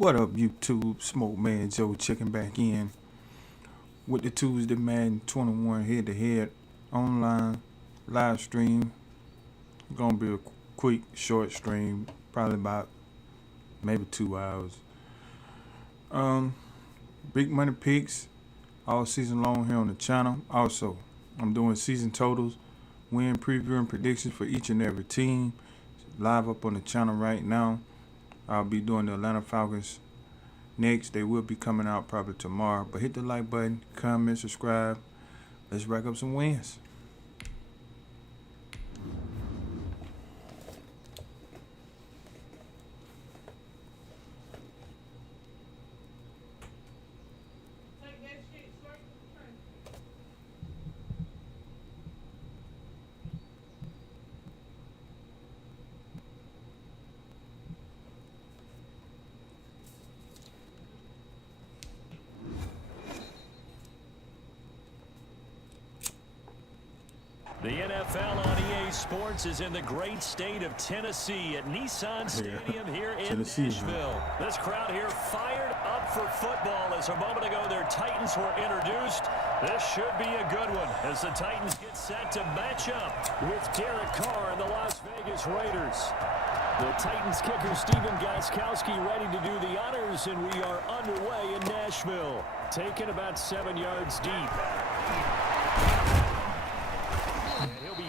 What up, YouTube? Smoke Man Joe checking back in with the Tuesday Madden 21 head-to-head online live stream. Gonna be a quick, short stream, probably about maybe 2 hours. Big money picks all season long here on the channel. Also, I'm doing season totals, win preview and predictions for each and every team. Live up on the channel right now. I'll be doing the Atlanta Falcons next. They will be coming out probably tomorrow. But hit the like button, comment, subscribe. Let's rack up some wins. The NFL on EA Sports is in the great state of Tennessee at Nissan Stadium here in Nashville. This crowd here fired up for football as a moment ago their Titans were introduced. This should be a good one as the Titans get set to match up with Derek Carr and the Las Vegas Raiders. The Titans kicker Stephen Gostkowski ready to do the honors, and we are underway in Nashville. Taken about 7 yards deep.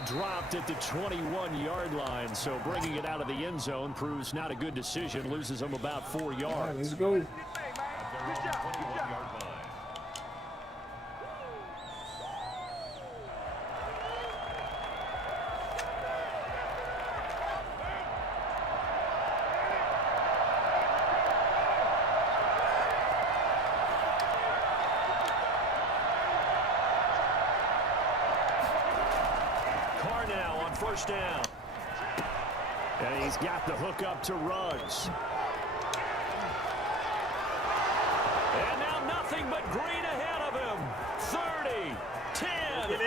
Dropped at the 21-yard line, so bringing it out of the end zone proves not a good decision. Loses him about 4 yards. All right, let's go. First down. And he's got the hook up to Ruggs. And now nothing but green ahead of him. 30, 10.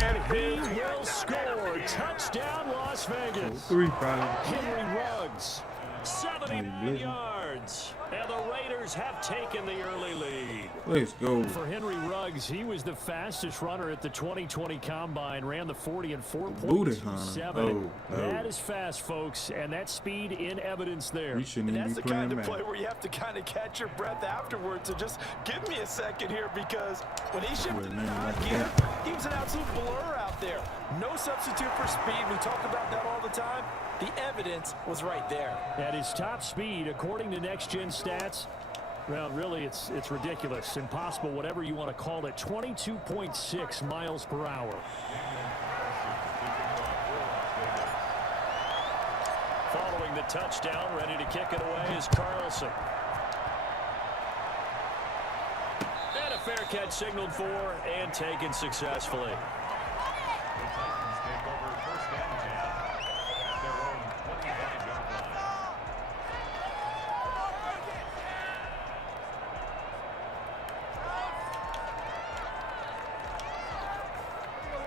And he will score. Touchdown, Las Vegas. Henry Ruggs, 79 yards. And the Raiders have taken the early lead. Let's go. For Henry Ruggs, he was the fastest runner at the 2020 Combine, ran the 40 in 4.27. That is fast, folks, and that speed in evidence there. And that's the kind of play where you have to kind of catch your breath afterwards. So just give me a second here, because when he shifted in high gear, he was an absolute blur out there. No substitute for speed. We talk about that all the time. The evidence was right there. At his top speed, according to Next Gen Stats, well, really, it's ridiculous, impossible, whatever you want to call it, 22.6 miles per hour. Following the touchdown, ready to kick it away is Carlson. And a fair catch signaled for and taken successfully.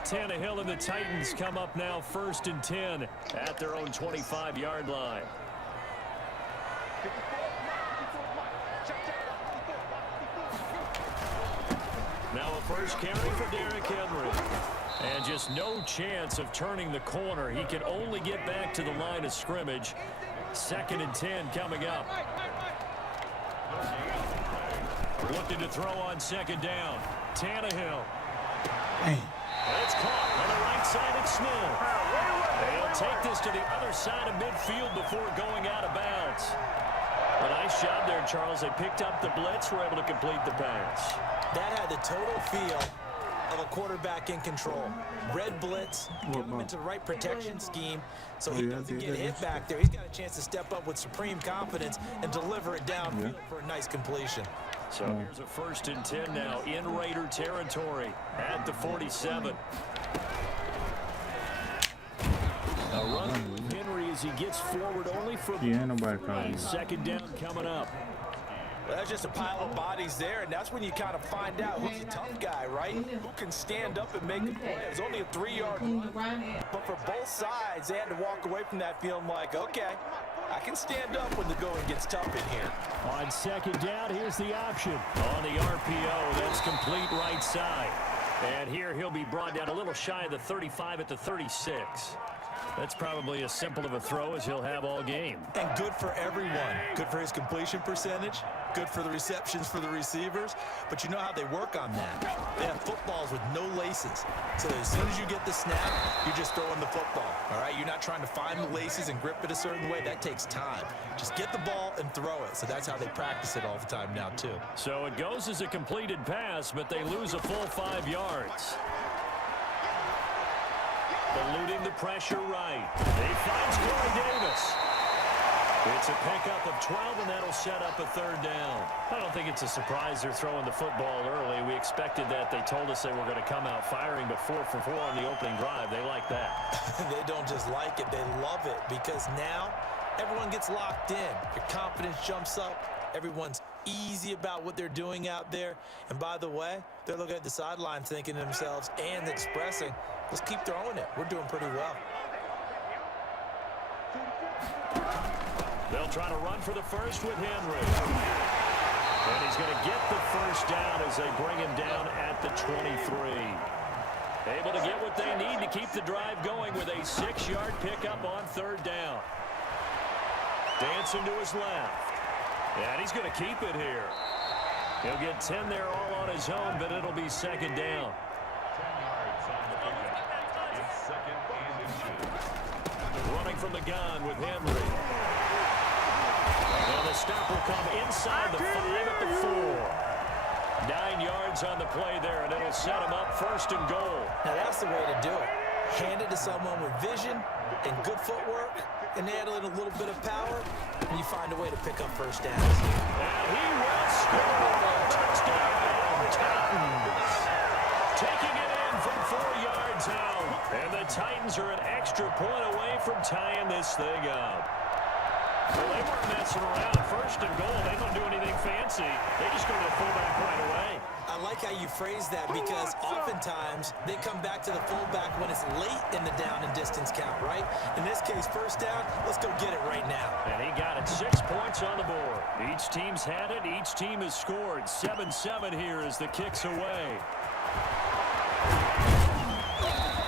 Tannehill and the Titans come up now 1st and 10 at their own 25-yard line. Now a first carry for Derrick Henry. And just no chance of turning the corner. He can only get back to the line of scrimmage. 2nd and 10 coming up. Looking to throw on 2nd down. Tannehill. Hey. It's caught on the right side of Smith. They'll take this to the other side of midfield before going out of bounds. A nice job there, Charles. They picked up the blitz, were able to complete the pass. That had the total feel of a quarterback in control. Red blitz, get him into the right protection scheme, so he doesn't get hit back there. He's got a chance to step up with supreme confidence and deliver it downfield for a nice completion. So here's a 1st and 10 now in Raider territory at the 47. A run with Henry as he gets forward only for 3. 2nd down coming up. Well, that's just a pile of bodies there, and that's when you kind of find out who's the tough guy, right? Who can stand up and make a play. It was only a 3-yard run, but for both sides, they had to walk away from that feeling like, okay, I can stand up when the going gets tough in here. On second down, here's the option. On the RPO, that's complete right side. And here he'll be brought down a little shy of the 35 at the 36. That's probably as simple of a throw as he'll have all game. And good for everyone. Good for his completion percentage. Good for the receptions for the receivers. But you know how they work on that. They have footballs with no laces. So as soon as you get the snap, you're just throwing the football. All right? You're not trying to find the laces and grip it a certain way. That takes time. Just get the ball and throw it. So that's how they practice it all the time now, too. So it goes as a completed pass, but they lose a full 5 yards. Eluding the pressure right. He finds Corey Davis. It's a pickup of 12, and that'll set up a third down. I don't think it's a surprise they're throwing the football early. We expected that. They told us they were going to come out firing, but 4 for 4 on the opening drive. They like that. They don't just like it. They love it because now everyone gets locked in. Your confidence jumps up. Everyone's easy about what they're doing out there. And by the way, they're looking at the sideline thinking to themselves and expressing, let's keep throwing it. We're doing pretty well. They'll try to run for the first with Henry. And he's going to get the first down as they bring him down at the 23. Able to get what they need to keep the drive going with a 6-yard pickup on third down. Dancing to his left. And he's going to keep it here. He'll get 10 there all on his own, but it'll be second down. 10 yards on the pickup. It's second and inches. Running from the gun with Henry. And the stop will come inside the 5 at the 4. 9 yards on the play there, and it'll set him up first and goal. Now that's the way to do it. Hand it to someone with vision and good footwork, and add in a little bit of power, and you find a way to pick up first downs. And he will score. Touchdown, Titans. Taking it in from 4 yards out. And the Titans are an extra point away from tying this thing up. Well, they weren't messing around. First and goal, they don't do anything fancy. They just go to the fullback right away. I like how you phrase that because oftentimes they come back to the fullback when it's late in the down and distance count, right? In this case, first down, let's go get it right now. And he got it. 6 points on the board. Each team's had it. Each team has scored. 7-7 here as the kick's away.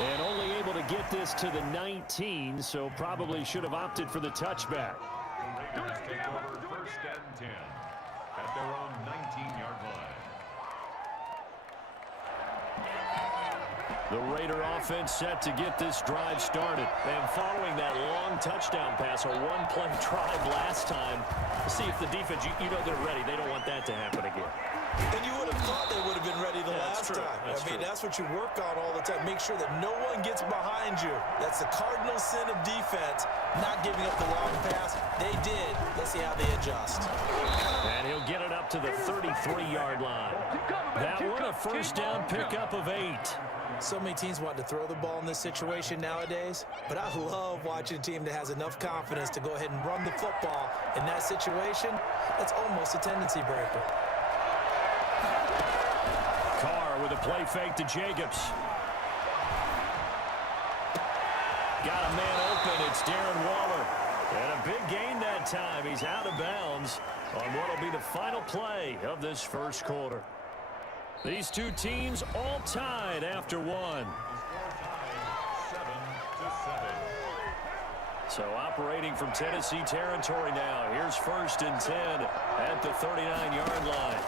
And only able to get this to the 19, so probably should have opted for the touchback. Raiders take over first and 10 at their own 19-yard line. The Raider offense set to get this drive started. And following that long touchdown pass, a one-play drive last time, we'll see if the defense, you know they're ready. They don't want that to happen again. And you would have thought they would have been ready the last time. That's what you work on all the time. Make sure that no one gets behind you. That's the cardinal sin of defense, not giving up the long pass. They did. Let's see how they adjust. And he'll get it up to the 33-yard line. That one a first down pickup of 8. So many teams want to throw the ball in this situation nowadays, but I love watching a team that has enough confidence to go ahead and run the football in that situation. That's almost a tendency breaker. Carr with a play fake to Jacobs. Got a man open. It's Darren Waller. And a big gain that time. He's out of bounds on what will be the final play of this first quarter. These two teams all tied after one. So operating from Tennessee territory now. Here's first and 10 at the 39-yard line.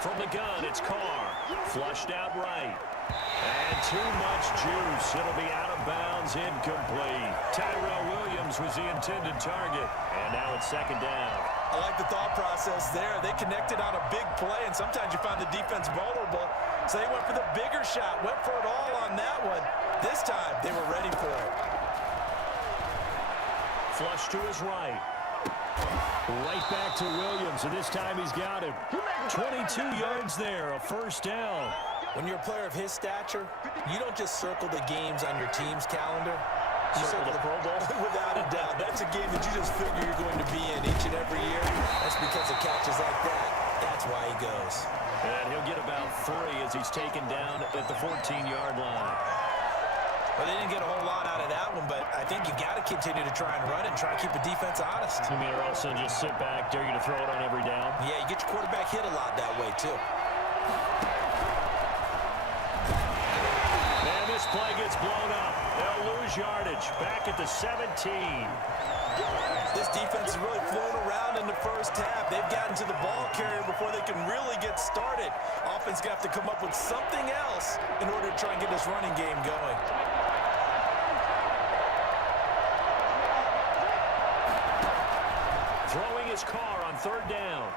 From the gun, it's Carr. Flushed out right. And too much juice. It'll be out of bounds, incomplete. Tyrell Williams was the intended target. And now it's second down. I like the thought process there. They connected on a big play, and sometimes you find the defense vulnerable. So they went for the bigger shot, went for it all on that one. This time, they were ready for it. Flush to his right. Right back to Williams, and this time he's got it. 22 yards there, a first down. When you're a player of his stature, you don't just circle the games on your team's calendar. Circle the Pro Bowl. Without a doubt. That's a game that you just figure you're going to be in each and every year. That's because of catches like that. That's why he goes. And he'll get about 3 as he's taken down at the 14-yard line. Well, they didn't get a whole lot out of that one, but I think you got to continue to try and run it and try and keep the defense honest. You mean, or also just sit back, dare you to throw it on every down? Yeah, you get your quarterback hit a lot that way, too. And this play gets blown up. They'll lose yardage. Back at the 17. This defense is really flown around in the first half. They've gotten to the ball carrier before they can really get started. Offense going to have to come up with something else in order to try and get this running game going. Throwing his car on 3rd down.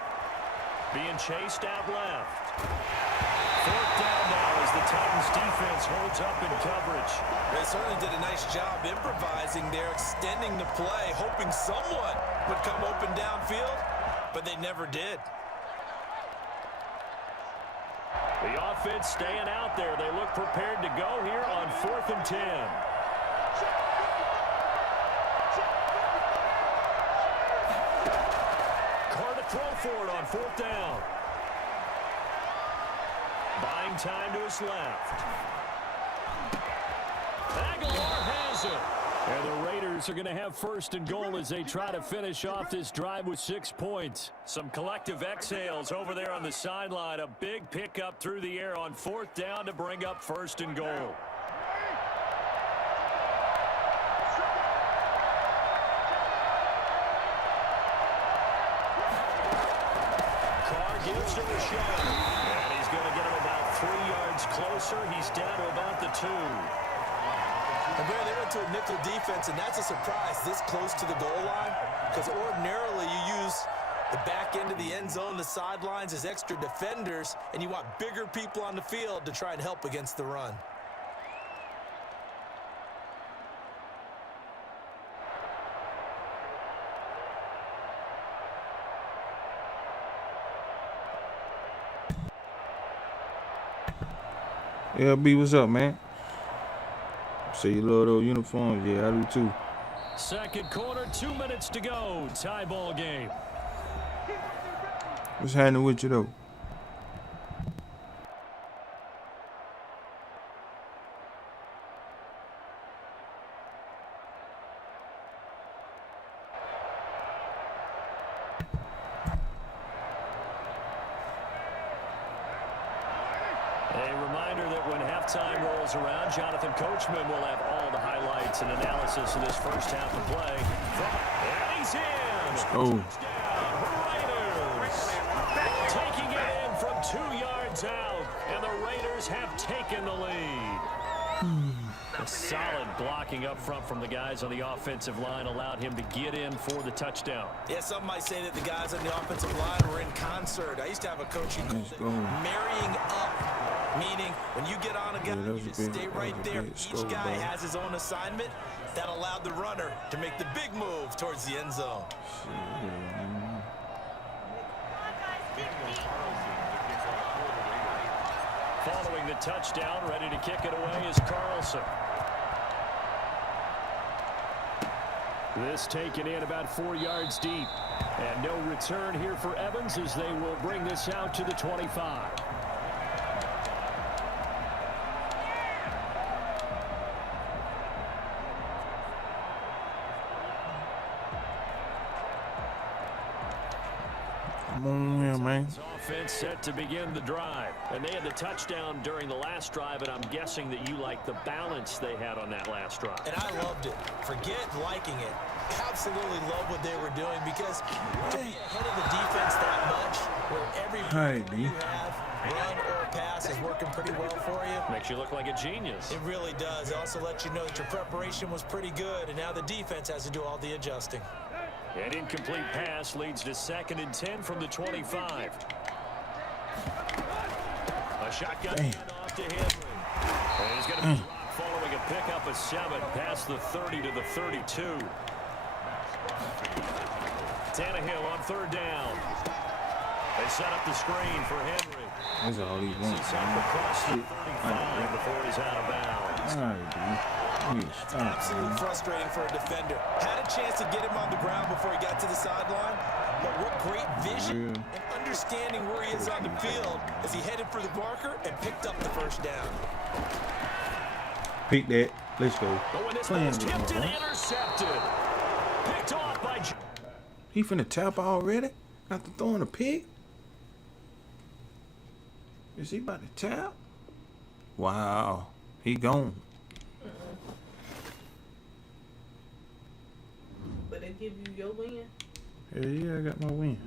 Being chased out left. 4th down now as the Titans defense holds up in coverage. They certainly did a nice job improvising there, extending the play, hoping someone would come open downfield, but they never did. The offense staying out there. They look prepared to go here on 4th and 10. Carr to throw for it on 4th down. Buying time to his left. Aguilar has it. And the Raiders are going to have 1st and goal as they try to finish off this drive with 6 points. Some collective exhales over there on the sideline. A big pickup through the air on 4th down to bring up 1st and goal. Carr gives to Rashad. And he's going to get him about 3 yards closer. He's down to about the 2. And Barry, they went to a nickel defense, and that's a surprise this close to the goal line, because ordinarily you use the back end of the end zone, the sidelines as extra defenders, and you want bigger people on the field to try and help against the run. LB, what's up, man? Say you love those uniforms. Yeah, I do too. 2nd quarter, 2 minutes to go. Tie ball game. What's happening with you, though? A reminder that when halftime rolls around, Jonathan Coachman will have all the highlights and analysis of this first half of play. And he's in. Let's go. Raiders taking it in from 2 yards out, and the Raiders have taken the lead. A solid blocking up front from the guys on the offensive line allowed him to get in for the touchdown. Yeah, some might say that the guys on the offensive line were in concert. I used to have a coach who called it marrying up, meaning when you get on a guy, you just stay right there. Each guy has his own assignment. That allowed the runner to make the big move towards the end zone. Following the touchdown, ready to kick it away is Carlson. This taken in about 4 yards deep. And no return here for Evans as they will bring this out to the 25. Come on here, man. Offense set to begin the drive. And they had the touchdown during the last drive, and I'm guessing that you like the balance they had on that last drive. And I loved it. Forget liking it. Absolutely love what they were doing, because to be ahead of the defense that much, where every play you have, run or pass, is working pretty well for you. Makes you look like a genius. It really does. It also lets you know that your preparation was pretty good, and now the defense has to do all the adjusting. An incomplete pass leads to 2nd and 10 from the 25. A shotgun off to Henry. And he's going to be dropped following a pickup of 7 past the 30 to the 32. Tannehill on 3rd down. They set up the screen for Henry. That's all he wants. Across the 35 before he's out of bounds. All right, dude. That's absolutely frustrating for a defender. Had a chance to get him on the ground before he got to the sideline, but what great vision and understanding where he is on the field as he headed for the marker and picked up the first down. Pick that. Let's go. Tipped and intercepted. Picked off by. He finna tap already? After throwing a pick? Is he about to tap? Wow. He gone. But they give you your win? Hell yeah, I got my win.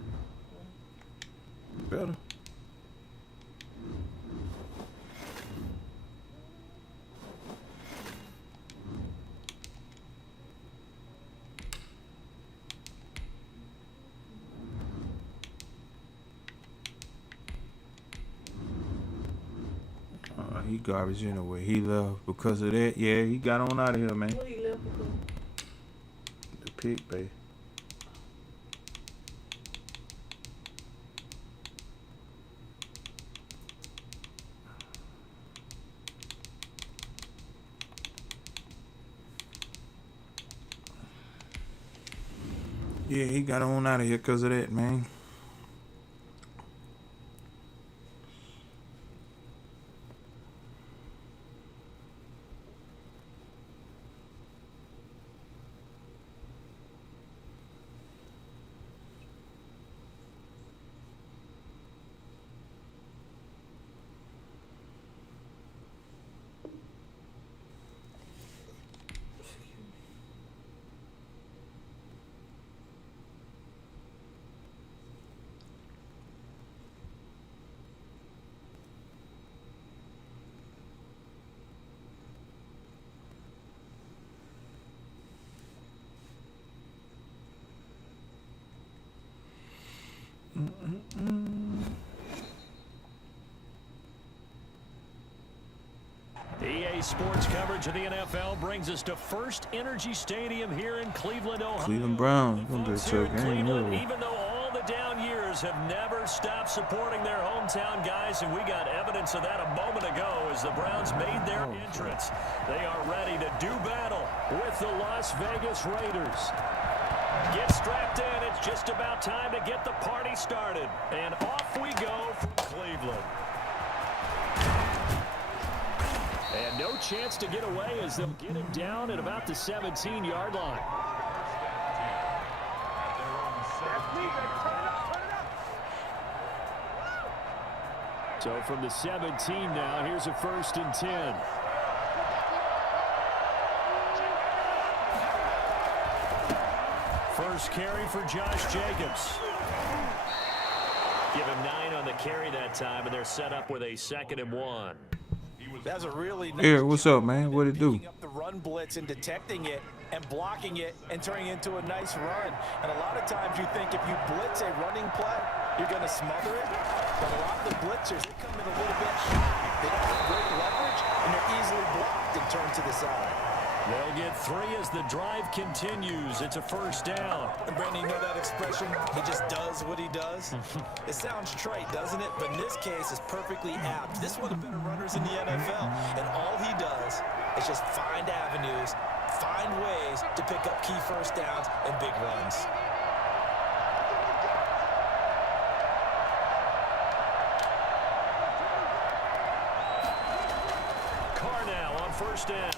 Better. He garbage anyway. He left because of that. Yeah, he got on out of here, man. What he left because? The pick, babe. Yeah, he got on out of here because of that, man. EA Sports coverage of the NFL brings us to First Energy Stadium here in Cleveland, Ohio. Cleveland Browns gonna be a tough game. Even though all the down years have never stopped supporting their hometown guys, and we got evidence of that a moment ago as the Browns made their entrance. They are ready to do battle with the Las Vegas Raiders. Get strapped in. It's just about time to get the party started. And off we go from Cleveland. And no chance to get away as they'll get him down at about the 17-yard line. So from the 17 now, here's a 1st and 10. First carry for Josh Jacobs. Give him 9 on the carry that time, and they're set up with a 2nd and 1. That's a really nice Here, what's up, man? What it do? picking up the run blitz and detecting it and blocking it and turning it into a nice run. And a lot of times you think if you blitz a running play, you're going to smother it. But a lot of the blitzers, they come in a little bit high. They don't have great leverage, and they're easily blocked and turned to the side. They'll get 3 as the drive continues. It's a 1st down. And Brandon, you know that expression? He just does what he does. It sounds trite, doesn't it? But in this case, it's perfectly apt. This is one of the better runners in the NFL. And all he does is just find avenues, find ways to pick up key 1st downs and big runs. Carr now on 1st down.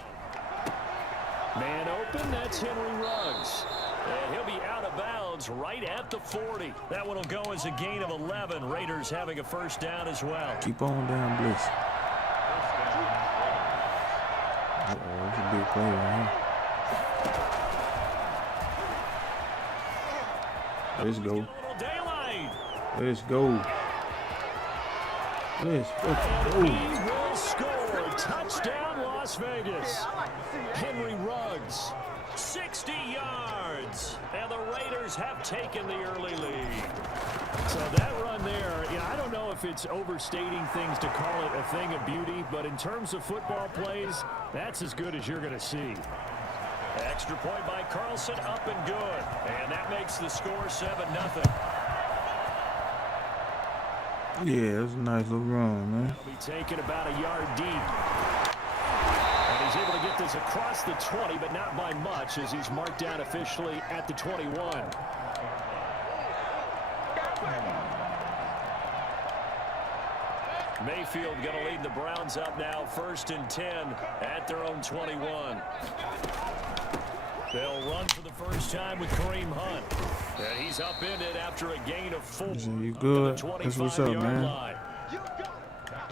Man open, that's Henry Ruggs. And he'll be out of bounds right at the 40. That one will go as a gain of 11. Raiders having a 1st down as well. Keep on down, blitz. That's a big play right here. Let's go. Let's go. Let's go. He will score. Touchdown, Las Vegas. Henry Ruggs, 60 yards. And the Raiders have taken the early lead. So that run there, I don't know if it's overstating things to call it a thing of beauty, but in terms of football plays, that's as good as you're going to see. Extra point by Carlson, up and good. And that makes the score 7-0. Yeah, it was a nice little run, man. He'll be taken about a yard deep. And he He's able to get this across the 20, but not by much as he's marked down officially at the 21. Mayfield going to lead the Browns up now, 1st and 10 at their own 21. They'll run for the first time with Kareem Hunt. And he's upended after a gain of 4. You good? That's what's up, man.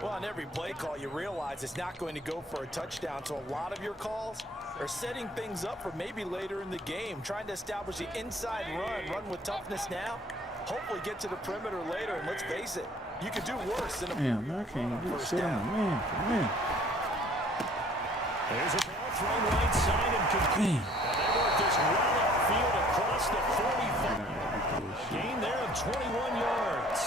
Well, on every play call, you realize it's not going to go for a touchdown. So a lot of your calls are setting things up for maybe later in the game, trying to establish the inside run with toughness now. Hopefully get to the perimeter later, and let's face it, you could do worse than a I can't get shit on, man. There's a ball thrown right side and complete. And they work this well upfield across the 45. Gain there of 21 yards.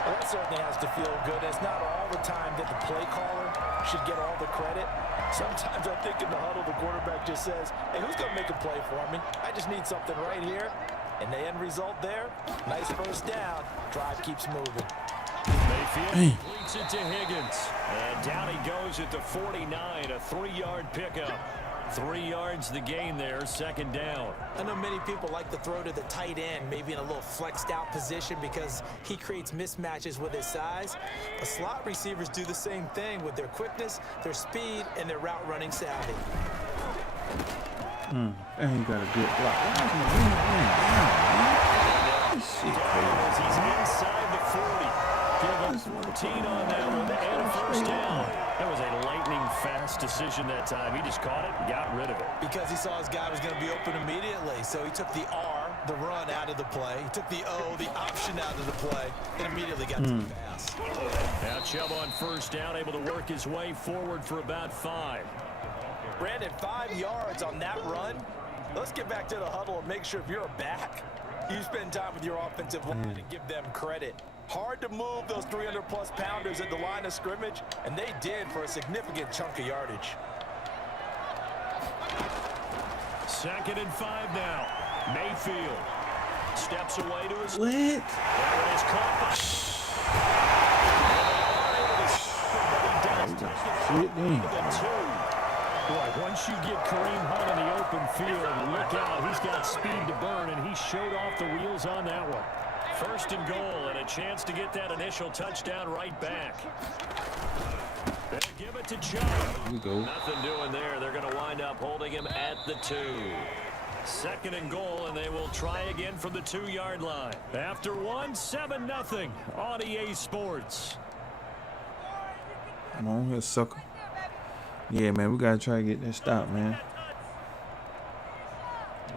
Well, that certainly has to feel good. It's not all the time that the play caller should get all the credit. Sometimes I think in the huddle, the quarterback just says, hey, who's going to make a play for me? I just need something right here. And the end result there, nice first down. Drive keeps moving. Mayfield completes it to Higgins. And down he goes at the 49, a 3-yard pickup. 3 yards the gain there, 2nd down. I know many people like to throw to the tight end, maybe in a little flexed out position because he creates mismatches with his size. But slot receivers do the same thing with their quickness, their speed, and their route running savvy. And he got a good block. He's inside the 40. Give him 14 on that one and a first down. That was a lightning-fast decision that time. He just caught it and got rid of it. Because he saw his guy was going to be open immediately. So he took the R, the run, out of the play. He took the O, the option, out of the play, and immediately got to the pass. Now Chubb on first down, able to work his way forward for about 5. Brandon, 5 yards on that run. Let's get back to the huddle and make sure if you're a back, you spend time with your offensive line and give them credit. Hard to move those 300-plus pounders at the line of scrimmage, and they did for a significant chunk of yardage. 2nd and 5 now. Mayfield steps away to his... What? There it is, caught by... Boy, once you get Kareem Hunt in the open field, look out. He's got speed to burn, and he showed off the wheels on that one. 1st and goal, and a chance to get that initial touchdown right back. They give it to Chubb. Here we go. Nothing doing there. They're going to wind up holding him at the 2. 2nd and goal, and they will try again from the 2-yard line. After 1, 7-0 on EA Sports. Come on here, sucker. Yeah, man, we got to try to get that stop, man.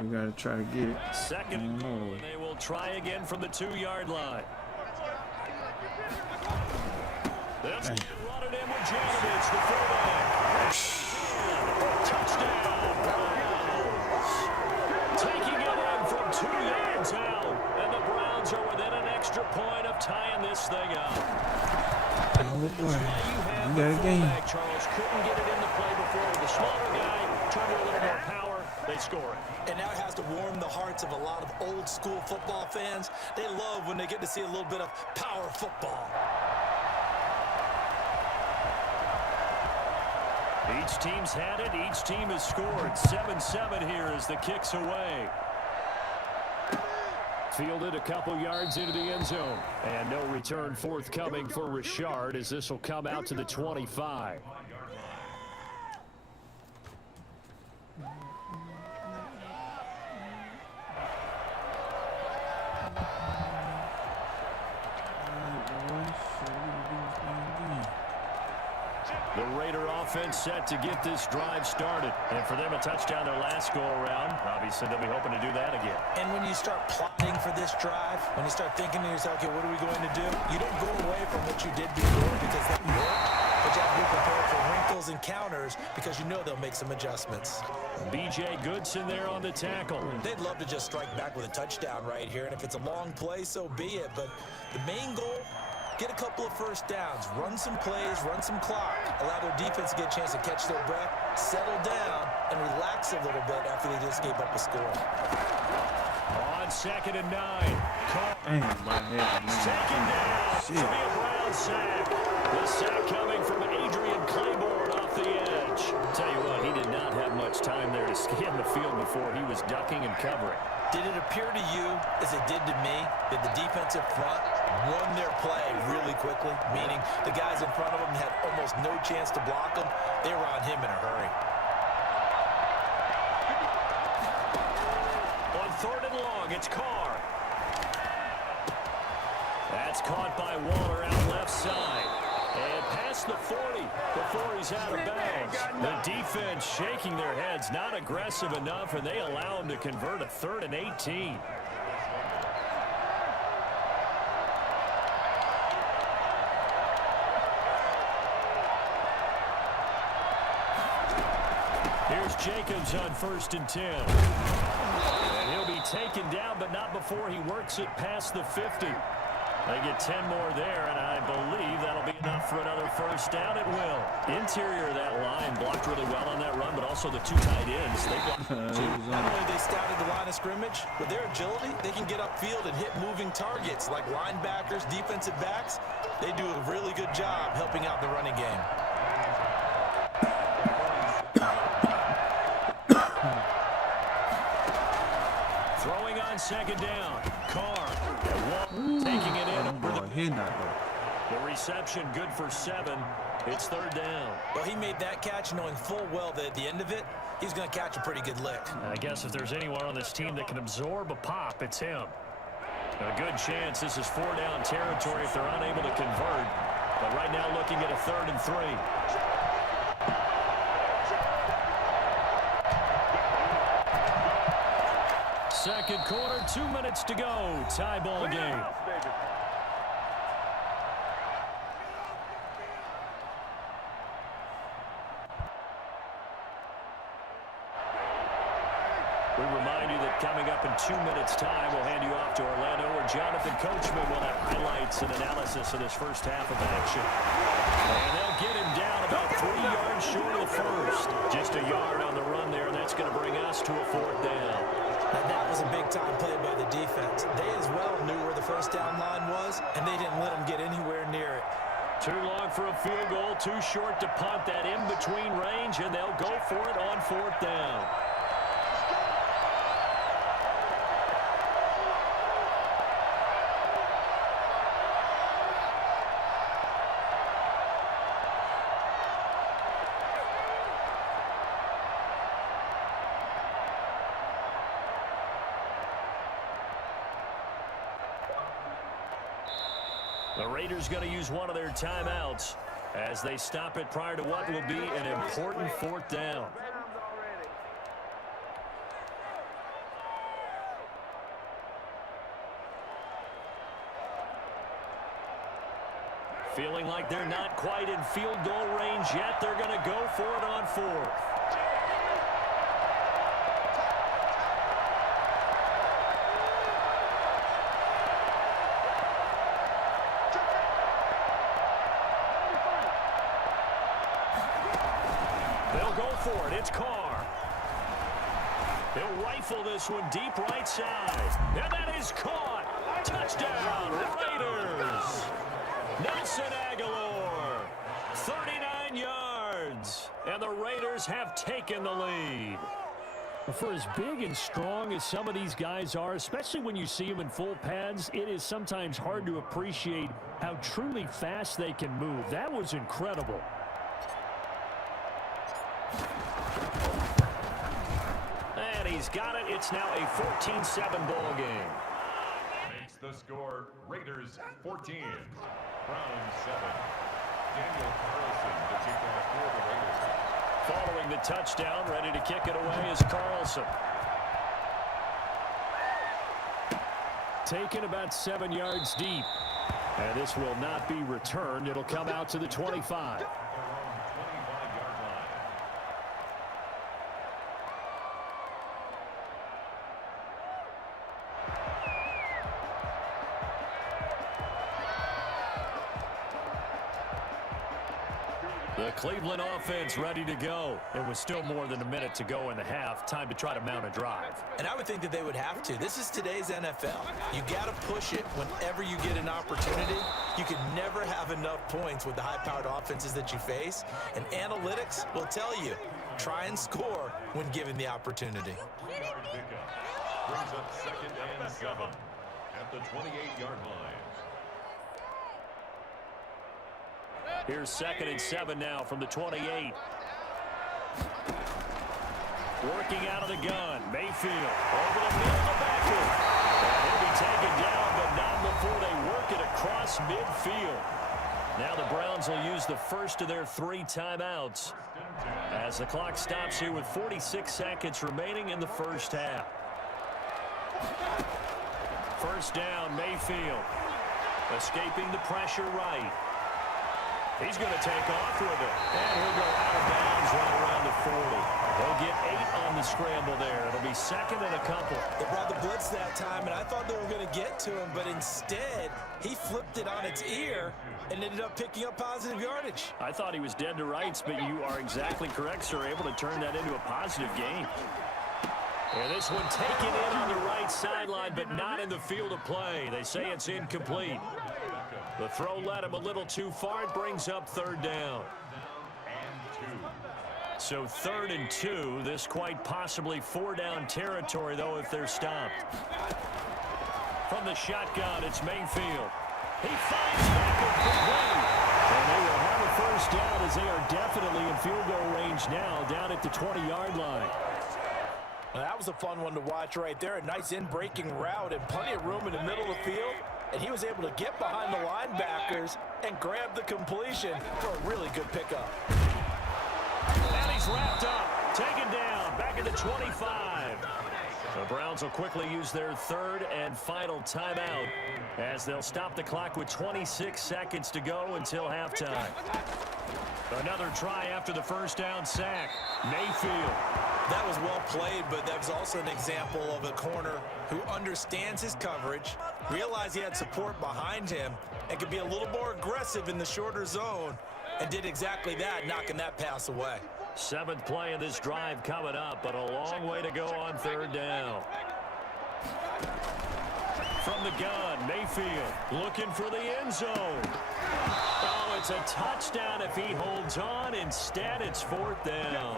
We got to try to get it. 2nd and goal, and they will try again from the 2-yard line. They'll run it in with Janovich, the fullback. Touchdown, Browns. Taking it in from 2 yards out, and the Browns are within an extra point of tying this thing up. Oh, boy. We got a game. Charles couldn't get it into play before. The smaller guy turned a little more power. They score it. And now it has to warm the hearts of a lot of old school football fans. They love when they get to see a little bit of power football. Each team's had it. Each team has scored. 7-7 here as the kick's away. Fielded a couple yards into the end zone. And no return forthcoming for Richard as this will come out to the 25. The Raider offense set to get this drive started. And for them, a touchdown their last go-around. Obviously, they'll be hoping to do that again. And when you start plotting for this drive, when you start thinking to yourself, okay, what are we going to do? You don't go away from what you did before because that worked. But you have to be prepared for wrinkles and counters because you know they'll make some adjustments. B.J. Goodson there on the tackle. They'd love to just strike back with a touchdown right here. And if it's a long play, so be it. But the main goal, get a couple of first downs, run some plays, run some clock, allow their defense to get a chance to catch their breath, settle down, and relax a little bit after they just gave up a score. On 2nd and 9. Taken down. Shit. To be a Brown sack. The sack coming from Adrian Claiborne off the edge. Tell you what, he did not have much time there to scan the field before he was ducking and covering. Did it appear to you, as it did to me, that the defensive front won their play really quickly? Meaning the guys in front of him had almost no chance to block him. They were on him in a hurry. On 3rd and long, it's Carr. That's caught by Waller out left side. And past the 40 before he's out of bounds. The defense shaking their heads, not aggressive enough, and they allow him to convert a 3rd and 18. Here's Jacobs on 1st and 10. And he'll be taken down, but not before he works it past the 50. They get 10 more there, and I believe that'll be enough for another first down. It will. Interior of that line blocked really well on that run, but also the 2 tight ends. They blocked Not only they scouted the line of scrimmage, with their agility, they can get upfield and hit moving targets like linebackers, defensive backs. They do a really good job helping out the running game. Throwing on 2nd down. Carr taking it in over the reception, good for 7. It's 3rd down. Well, he made that catch knowing full well that at the end of it, he's going to catch a pretty good lick. I guess if there's anyone on this team that can absorb a pop, it's him. A good chance this is 4-down territory if they're unable to convert. But right now looking at a 3rd and 3. Second quarter, 2 minutes to go. Tie ball game. We remind you that coming up in 2 minutes' time, we'll hand you off to Orlando, where Jonathan Coachman will have highlights and analysis of this first half of action. And they'll get him down about 3 yards short of the first. Just a yard on the run there, and that's going to bring us to a 4th down. Now, that was a big-time play by the defense. They as well knew where the first down line was, and they didn't let them get anywhere near it. Too long for a field goal, too short to punt that in-between range, and they'll go for it on 4th down. The Raiders going to use one of their timeouts as they stop it prior to what will be an important 4th down. Feeling like they're not quite in field goal range yet. They're going to go for it on 4th. For it, it's Carr. He'll rifle this one deep right side. And that is caught. Touchdown, Raiders. Nelson Aguilar, 39 yards. And the Raiders have taken the lead. For as big and strong as some of these guys are, especially when you see them in full pads, it is sometimes hard to appreciate how truly fast they can move. That was incredible. And he's got it. It's now a 14-7 ball game. Makes the score Raiders 14, Browns 7. Daniel Carlson to kick off for the Raiders. Following the touchdown, ready to kick it away is Carlson. Taken about 7 yards deep. And this will not be returned. It'll come out to the 25. The Cleveland offense ready to go. It was still more than a minute to go in the half. Time to try to mount a drive. And I would think that they would have to. This is today's NFL. You got to push it whenever you get an opportunity. You can never have enough points with the high-powered offenses that you face. And analytics will tell you try and score when given the opportunity. Brings up 2nd and 7 at the 28-yard line. Here's 2nd and 7 now from the 28. Working out of the gun. Mayfield over the middle of the backfield. And he'll be taken down, but not before they work it across midfield. Now the Browns will use the first of their 3 timeouts as the clock stops here with 46 seconds remaining in the first half. First down, Mayfield. Escaping the pressure right. He's going to take off with it. And he'll go out of bounds right around the 40. They'll get 8 on the scramble there. It'll be 2nd and a couple. They brought the blitz that time, and I thought they were going to get to him, but instead, he flipped it on its ear and ended up picking up positive yardage. I thought he was dead to rights, but you are exactly correct, sir. Able to turn that into a positive gain. And this one taken in on the right sideline, but not in the field of play. They say it's incomplete. The throw led him a little too far. It brings up 3rd down. So 3rd and 2. This quite possibly 4-down territory, though, if they're stopped. From the shotgun, it's Mayfield. He finds Beckham complete. And they will have a first down as they are definitely in field goal range now, down at the 20-yard line. Well, that was a fun one to watch right there. A nice in-breaking route and plenty of room in the middle of the field. And he was able to get behind the linebackers and grab the completion for a really good pickup. And he's wrapped up, taken down, back at the 25. The Browns will quickly use their 3rd and final timeout as they'll stop the clock with 26 seconds to go until halftime. Another try after the first down sack. Mayfield. That was well played, but that was also an example of a corner who understands his coverage, realized he had support behind him, and could be a little more aggressive in the shorter zone, and did exactly that, knocking that pass away. 7th play of this drive coming up, but a long way to go on 3rd down. From the gun, Mayfield looking for the end zone. Oh, it's a touchdown if he holds on. Instead, it's 4th down.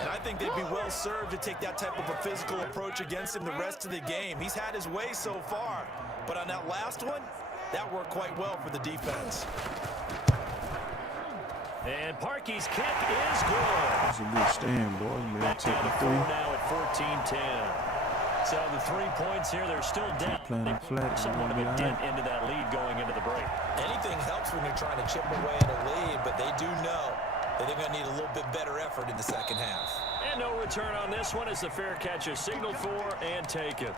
And I think they'd be well served to take that type of a physical approach against him the rest of the game. He's had his way so far, but on that last one, that worked quite well for the defense. And Parkey's kick is good. That's a good stand, boy. Back down to 4 now at 14-10. So the 3 points here, they're still down. Playing flat, Somewhat of a dent into that lead going into the break. Anything helps when you're trying to chip away at a lead, but they do know that they're going to need a little bit better effort in the second half. And no return on this one as the fair catch is signaled for and taken.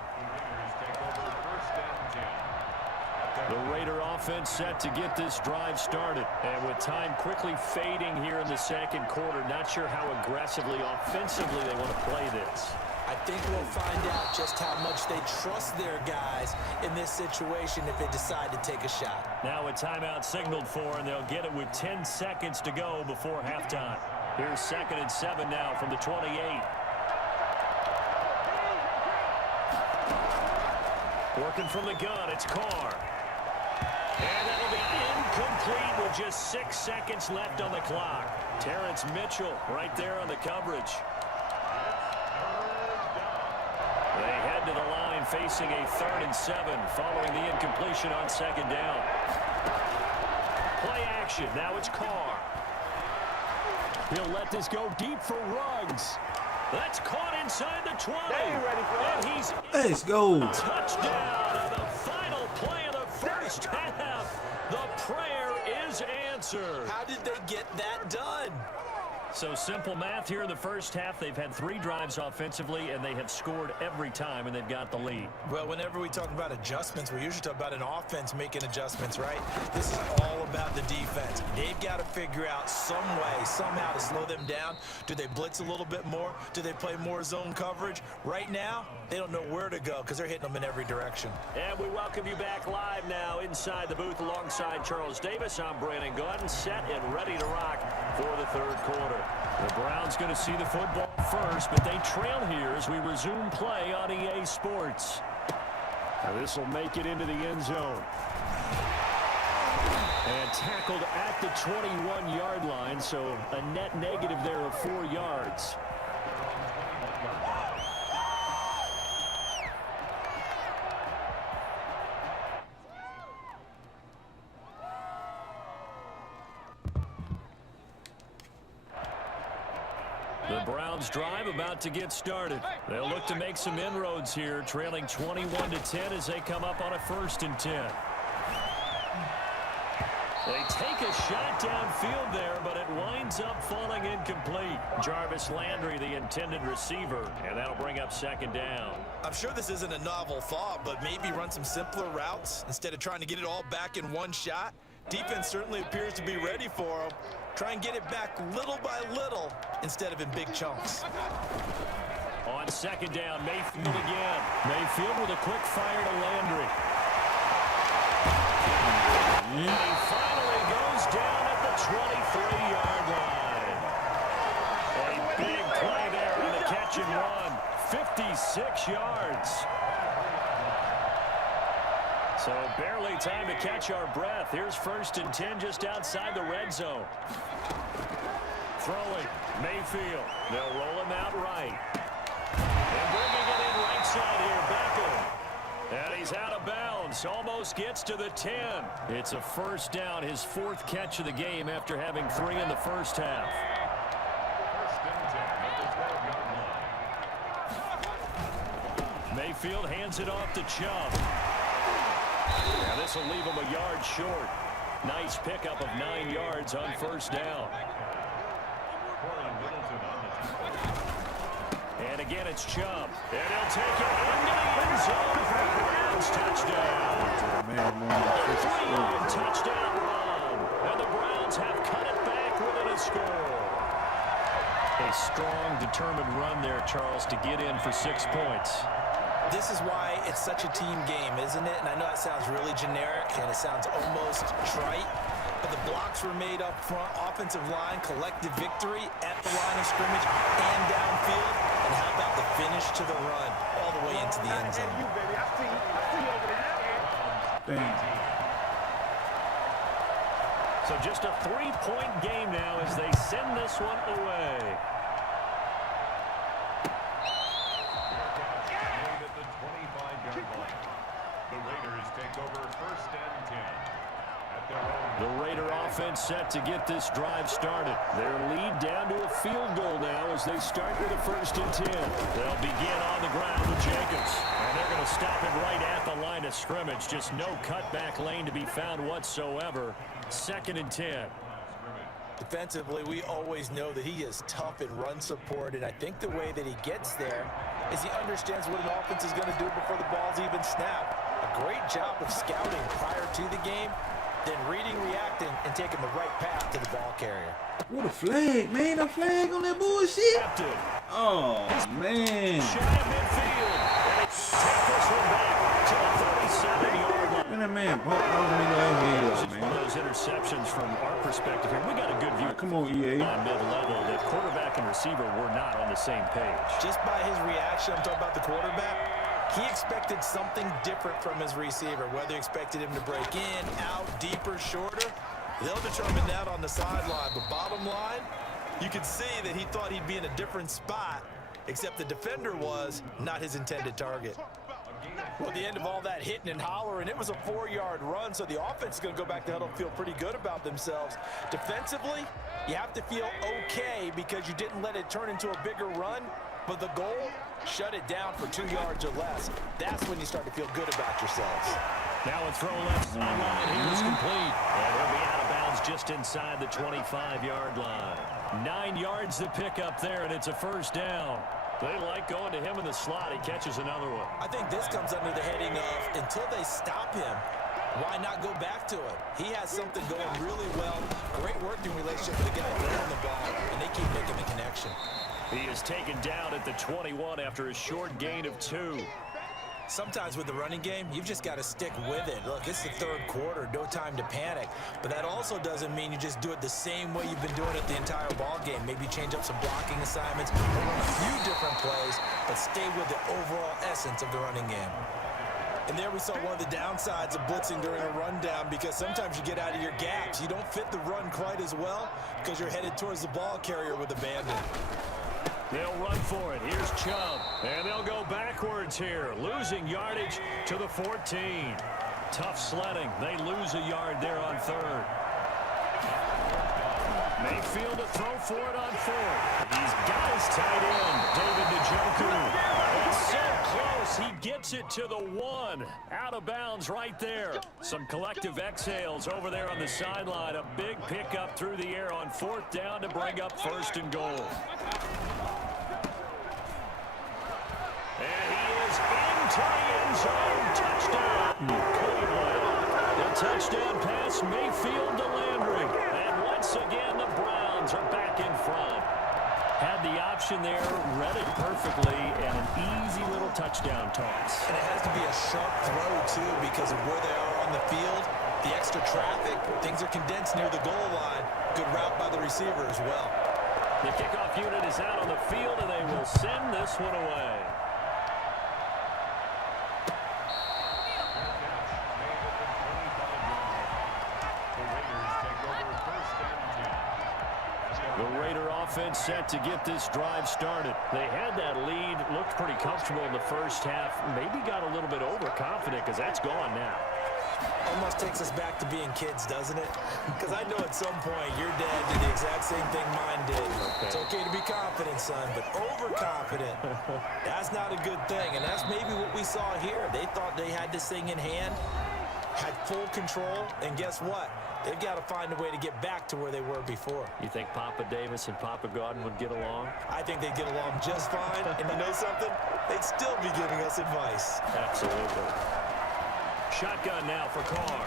The Raider offense set to get this drive started. And with time quickly fading here in the second quarter, not sure how aggressively, offensively they want to play this. I think we'll find out just how much they trust their guys in this situation if they decide to take a shot. Now a timeout signaled for, and they'll get it with 10 seconds to go before halftime. Here's 2nd and 7 now from the 28. Working from the gun, it's Carr. And that'll be incomplete with just 6 seconds left on the clock. Terrence Mitchell right there on the coverage. They head to the line facing a 3rd and 7 following the incompletion on 2nd down. Play action. Now it's Carr. He'll let this go deep for Ruggs. That's caught inside the 20. And he's Let's go. touchdown on the final play of the first half. The prayer is answered. How did they get that done? So simple math here in the first half. They've had 3 drives offensively, and they have scored every time, and they've got the lead. Well, whenever we talk about adjustments, we usually talk about an offense making adjustments, right? This is all about the defense. They've got to figure out some way, somehow to slow them down. Do they blitz a little bit more? Do they play more zone coverage? Right now, they don't know where to go because they're hitting them in every direction. And we welcome you back live now inside the booth alongside Charles Davis. I'm Brandon Gordon, set and ready to rock for the 3rd quarter. The Browns going to see the football first, but they trail here as we resume play on EA Sports. Now this will make it into the end zone. And tackled at the 21-yard line, so a net negative there of 4 yards. The Browns drive about to get started. They'll look to make some inroads here, trailing 21-10 as they come up on a 1st and 10. They take a shot downfield there, but it winds up falling incomplete. Jarvis Landry, the intended receiver, and that'll bring up 2nd down. I'm sure this isn't a novel thought, but maybe run some simpler routes instead of trying to get it all back in one shot. Defense certainly appears to be ready for him. Try and get it back little by little instead of in big chunks. On 2nd down, Mayfield again. Mayfield with a quick fire to Landry. And he finally goes down at the 23-yard line. A big play there on the catch and run. 56 yards. So barely time to catch our breath. Here's 1st and 10 just outside the red zone. Throwing, Mayfield. They'll roll him out right. And bringing it in right side here, Beckham. And he's out of bounds. Almost gets to the 10. It's a 1st down, his 4th catch of the game after having 3 in the 1st half. 1st and 10 at the 12-yard line. Mayfield hands it off to Chubb. Now this will leave him a yard short. Nice pickup of 9 yards on 1st down. And again, it's Chubb. And he'll take it into the end zone for a Browns touchdown. 3-yard touchdown run. And the Browns have cut it back within a score. A strong, determined run there, Charles, to get in for 6 points. This is why it's such a team game, isn't it? And I know it sounds really generic and it sounds almost trite, but the blocks were made up front, offensive line, collective victory at the line of scrimmage and downfield. And how about the finish to the run all the way into the end zone? So just a 3-point game now as they send this one away. The Raiders take over 1st and 10 at their own. The Raider offense set to get this drive started. Their lead down to a field goal now as they start with a 1st and 10. They'll begin on the ground with Jacobs. And they're going to stop it right at the line of scrimmage. Just no cutback lane to be found whatsoever. 2nd and 10. Defensively, we always know that he is tough in run support, and I think the way that he gets there is he understands what an offense is going to do before the ball's even snapped. A great job of scouting prior to the game, then reading, reacting, and taking the right path to the ball carrier. What a flag, man. A flag on that bullshit. Captain. Oh, man. Shot at midfield. And he takes this one back to the 37-yard line. Man, that man bumped over me like hell, man. One of those interceptions from our perspective here. We got a good view. Come on, EA. On mid-level, that quarterback and receiver were not on the same page. Just by his reaction, I'm talking about the quarterback, he expected something different from his receiver. Whether he expected him to break in, out, deeper, shorter, they'll determine that on the sideline. But bottom line, you could see that he thought he'd be in a different spot, except the defender was not his intended target. Well, at the end of all that hitting and hollering, it was a 4-yard run, so the offense is going to go back to huddle and feel pretty good about themselves. Defensively, you have to feel okay because you didn't let it turn into a bigger run, but the goal, shut it down for 2 yards or less. That's when you start to feel good about yourselves. Now a throw left sideline. He was complete. And he'll be out of bounds just inside the 25-yard line. 9 yards to pick up there, and it's a 1st down. They like going to him in the slot. He catches another one. I think this comes under the heading of until they stop him, why not go back to it? He has something going really well. Great working relationship with the guy throwing the ball, and they keep making the connection. He is taken down at the 21 after a short gain of 2. Sometimes with the running game, you've just got to stick with it. Look, it's the 3rd quarter, no time to panic. But that also doesn't mean you just do it the same way you've been doing it the entire ball game. Maybe change up some blocking assignments, or run a few different plays, but stay with the overall essence of the running game. And there we saw one of the downsides of blitzing during a rundown, because sometimes you get out of your gaps. You don't fit the run quite as well because you're headed towards the ball carrier with abandon. They'll run for it. Here's Chubb. And they'll go backwards here, losing yardage to the 14. Tough sledding. They lose a yard there on third. Mayfield to throw for it on fourth. He's got his tight end, David Njoku. It's so close. He gets it to the 1. Out of bounds right there. Some collective exhales over there on the sideline. A big pickup through the air on fourth down to bring up first and goal. And he is into the end zone. Touchdown, Cleveland. The touchdown pass, Mayfield to Landry. And once again, the Browns are back in front. Had the option there, read it perfectly, and an easy little touchdown toss. And it has to be a sharp throw, too, because of where they are on the field, the extra traffic, things are condensed near the goal line. Good route by the receiver as well. The kickoff unit is out on the field, and they will send this one away. The Raider offense set to get this drive started. They had that lead, looked pretty comfortable in the first half, maybe got a little bit overconfident because that's gone now. Almost takes us back to being kids, doesn't it? Because I know at some point your dad did the exact same thing mine did. Okay. It's okay to be confident, son, but overconfident, that's not a good thing. And that's maybe what we saw here. They thought they had this thing in hand, had full control, and guess what? They've got to find a way to get back to where they were before. You think Papa Davis and Papa Godwin would get along? I think they'd get along just fine. And you know something? They'd still be giving us advice. Absolutely. Shotgun now for Carr.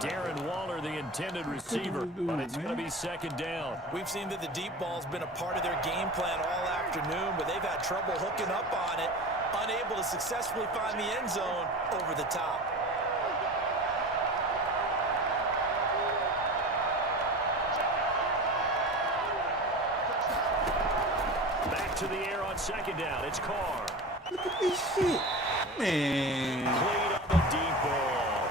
Darren Waller, the intended receiver, but it's going to be second down. We've seen that the deep ball's been a part of their game plan all afternoon, but they've had trouble hooking up on it, unable to successfully find the end zone over the top. Back to the air on second down. It's Carr. Look at this shit. Man. Played on the deep ball.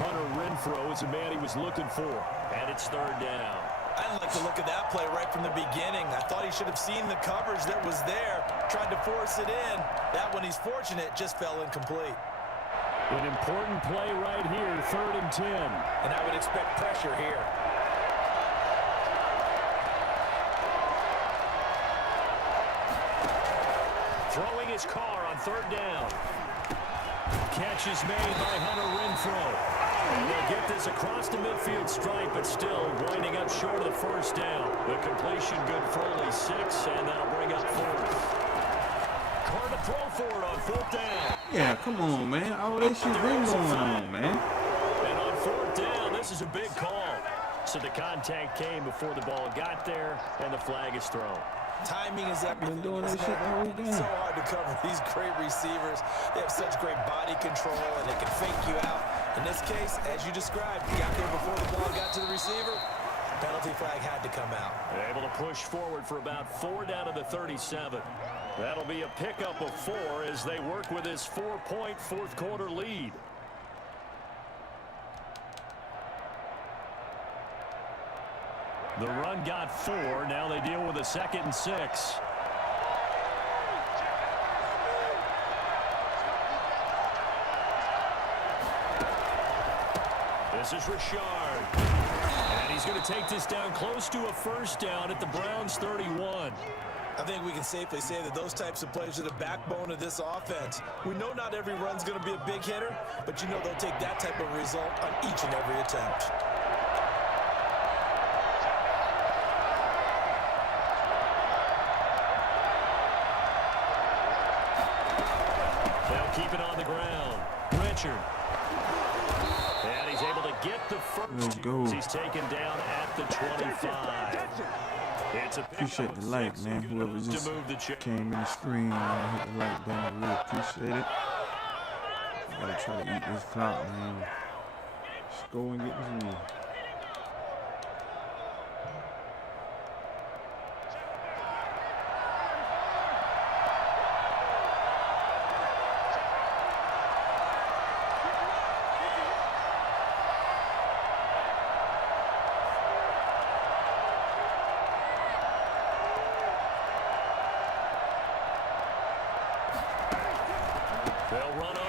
Hunter Renfrow is the man he was looking for. And it's third down. I didn't like the look of that play right from the beginning. I thought he should have seen the coverage that was there, tried to force it in. That one, he's fortunate, just fell incomplete. An important play right here, 3rd and 10. And I would expect pressure here. Throwing his Carr on 3rd down. Catch is made by Hunter Renfrow. And they'll get this across the midfield stripe, but still winding up short of the first down. The completion good for only 6, and that'll bring up 4th. Carr to throw for it on 4th down. Yeah, come on, man. All that shit been going on, man. And on 4th down, this is a big call. So the contact came before the ball got there, and the flag is thrown. Timing is everything. Doing that shit all weekend. It's so hard to cover these great receivers. They have such great body control, and they can fake you out. In this case, as you described, you got there before the ball got to the receiver. Penalty flag had to come out. They're able to push forward for about 4 down to the 37. That'll be a pickup of 4 as they work with this 4-point fourth quarter lead. The run got 4. Now they deal with a 2nd and 6. This is Richard. And he's going to take this down close to a first down at the Browns 31. I think we can safely say that those types of plays are the backbone of this offense. We know not every run's going to be a big hitter, but you know they'll take that type of result on each and every attempt. They'll keep it on the ground. Richard. And he's able to get the first. Let's go. He's taken down at the 25. It's a Appreciate the like, man. Whoever just came in the stream, hit the like button. I really appreciate it. Gotta try to eat this clock, man. Let's go and get this win.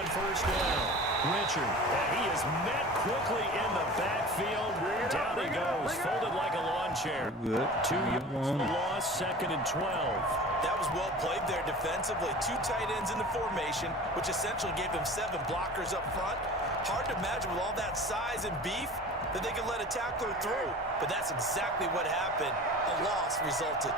first down. Richard, and he is met quickly in the backfield. Down he goes, folded like a lawn chair. Good. 2 yards for the loss, 2nd and 12. That was well played there defensively. 2 tight ends in the formation, which essentially gave them 7 blockers up front. Hard to imagine with all that size and beef that they could let a tackler through. But that's exactly what happened. A loss resulted.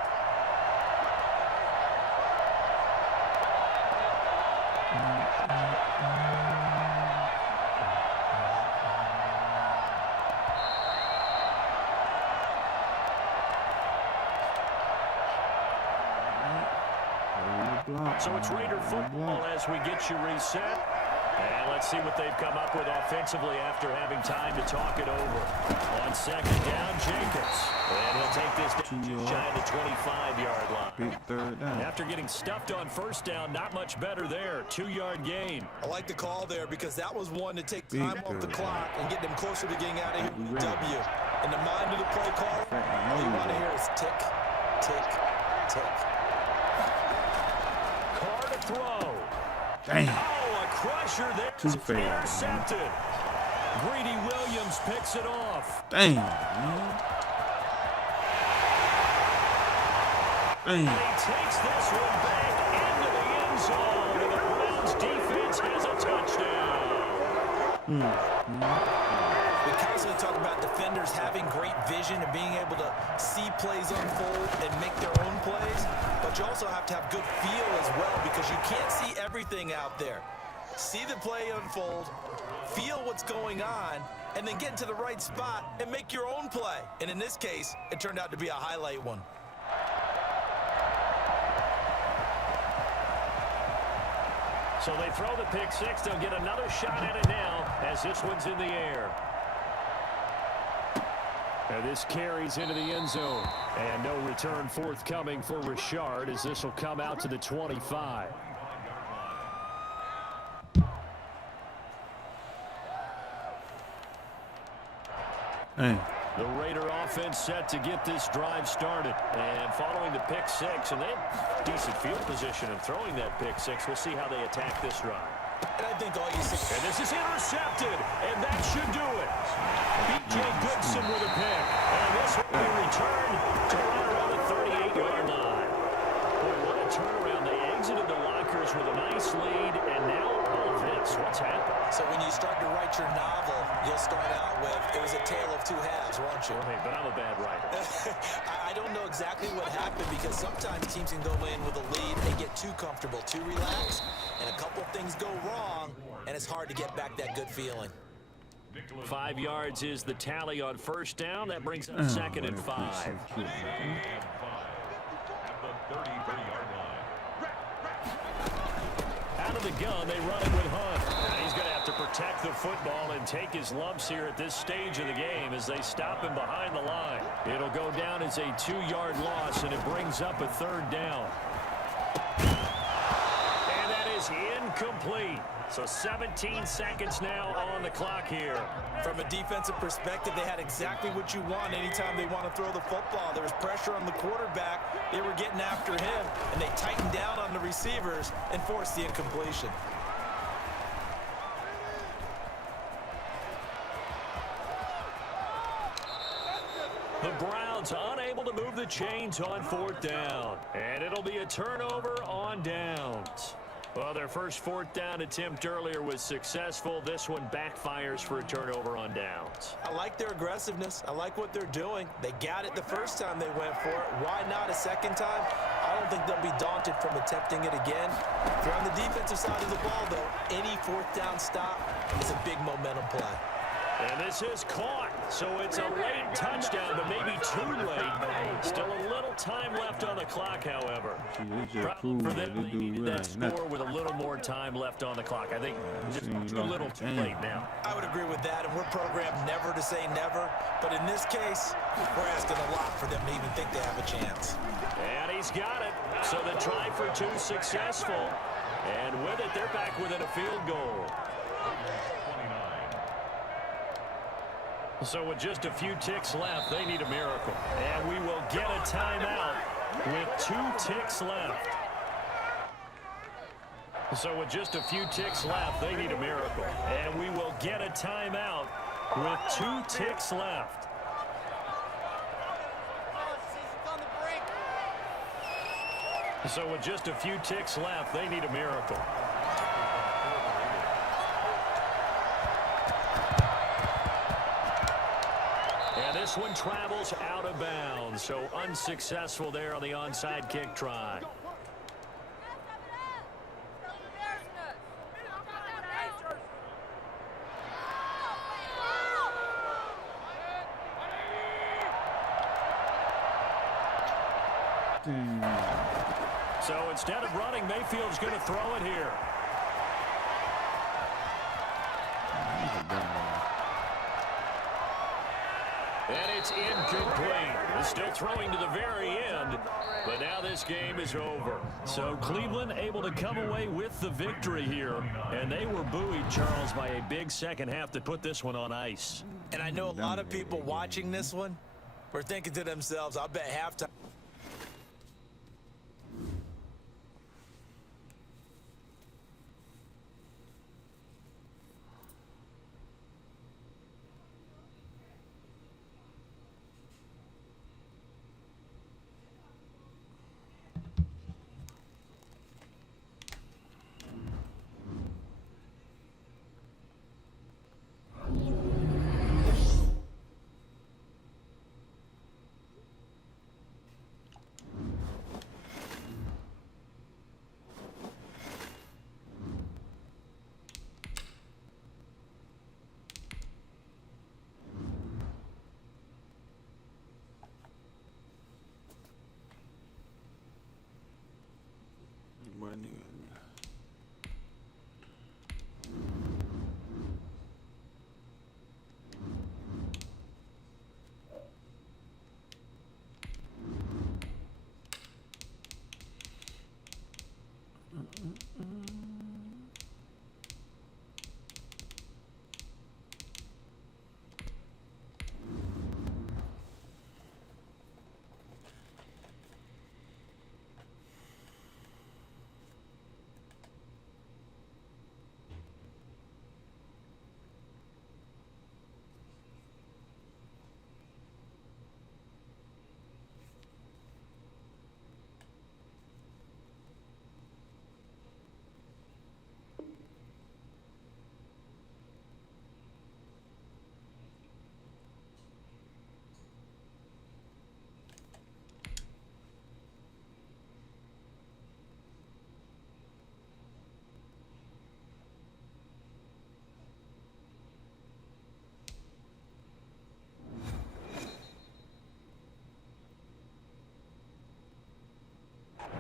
So it's Raider football as we get you reset. And let's see what they've come up with offensively after having time to talk it over. On 2nd down, Jacobs. And he'll take this down just shy of the 25-yard line. Big 3rd down. After getting stuffed on 1st down, not much better there. 2-yard gain. I like the call there because that was one to take time off the clock and get them closer to getting out of here with a W. In the mind of the play call, all you want to hear is tick, tick, tick. Carr to throw. Dang. Oh, a crusher there. Too fair. Intercepted. Greedy Williams picks it off. Dang, man. Dang. And he takes this one back into the end zone. And the Browns defense has a touchdown. We constantly talk about defenders having great vision and being able to see plays unfold and make their own plays, but you also have to have good feel as well because you can't see everything out there. See the play unfold, feel what's going on, and then get into the right spot and make your own play. And in this case, it turned out to be a highlight one. So they throw the pick six. They'll get another shot at it now as this one's in the air. And this carries into the end zone. And no return forthcoming for Richard as this will come out to the 25. Hey. The Raider offense set to get this drive started. And following the pick six, and they have decent field position in throwing that pick six. We'll see how they attack this drive. And I think all you see. And this is intercepted, and that should do it. B.J. Goodson with a pick. And this will be returned to right around the 38-yard line. Boy, what a turnaround. They exited the lockers with a nice lead, and now all of this. What's happened? So when you start to write your novel, you'll start out with, it was a tale of two halves, won't you? Well, hey, but I'm a bad writer. I don't know exactly what happened because sometimes teams can go in with a lead and get too comfortable, too relaxed, and a couple things go wrong, and it's hard to get back that good feeling. 5 yards is the tally on first down. That brings up 2nd and 5. At the 33-yard line. Out of the gun, they run it with Hunt. And he's going to have to protect the football and take his lumps here at this stage of the game as they stop him behind the line. It'll go down as a 2-yard loss, and it brings up a 3rd down. And that is incomplete. So 17 seconds now on the clock here. From a defensive perspective, they had exactly what you want anytime they want to throw the football. There was pressure on the quarterback. They were getting after him, and they tightened down on the receivers and forced the incompletion. The Browns unable to move the chains on 4th down. And it'll be a turnover on downs. Well, their first 4th down attempt earlier was successful. This one backfires for a turnover on downs. I like their aggressiveness. I like what they're doing. They got it the first time they went for it. Why not a second time? I don't think they'll be daunted from attempting it again. If you're on the defensive side of the ball, though, any 4th down stop is a big momentum play. And this is caught, so it's a late touchdown, but maybe too late. Still a little time left on the clock, however. Problem for them, they needed that score with a little more time left on the clock. I think just too little too late now. I would agree with that, and we're programmed never to say never. But in this case, we're asking a lot for them to even think they have a chance. And he's got it. So the try for 2 successful. And with it, they're back within a field goal. So with just a few ticks left, they need a miracle. And we will get a timeout with 2 ticks left. So with just a few ticks left, they need a miracle. And we will get a timeout with 2 ticks left. So with just a few ticks left, they need a miracle. And this one travels out of bounds. So unsuccessful there on the onside kick try. So instead of running, Mayfield's going to throw it here. And it's incomplete. He's still throwing to the very end, but now this game is over. So Cleveland able to come away with the victory here, and they were buoyed, Charles, by a big second half that put this one on ice. And I know a lot of people watching this one were thinking to themselves, I bet halftime.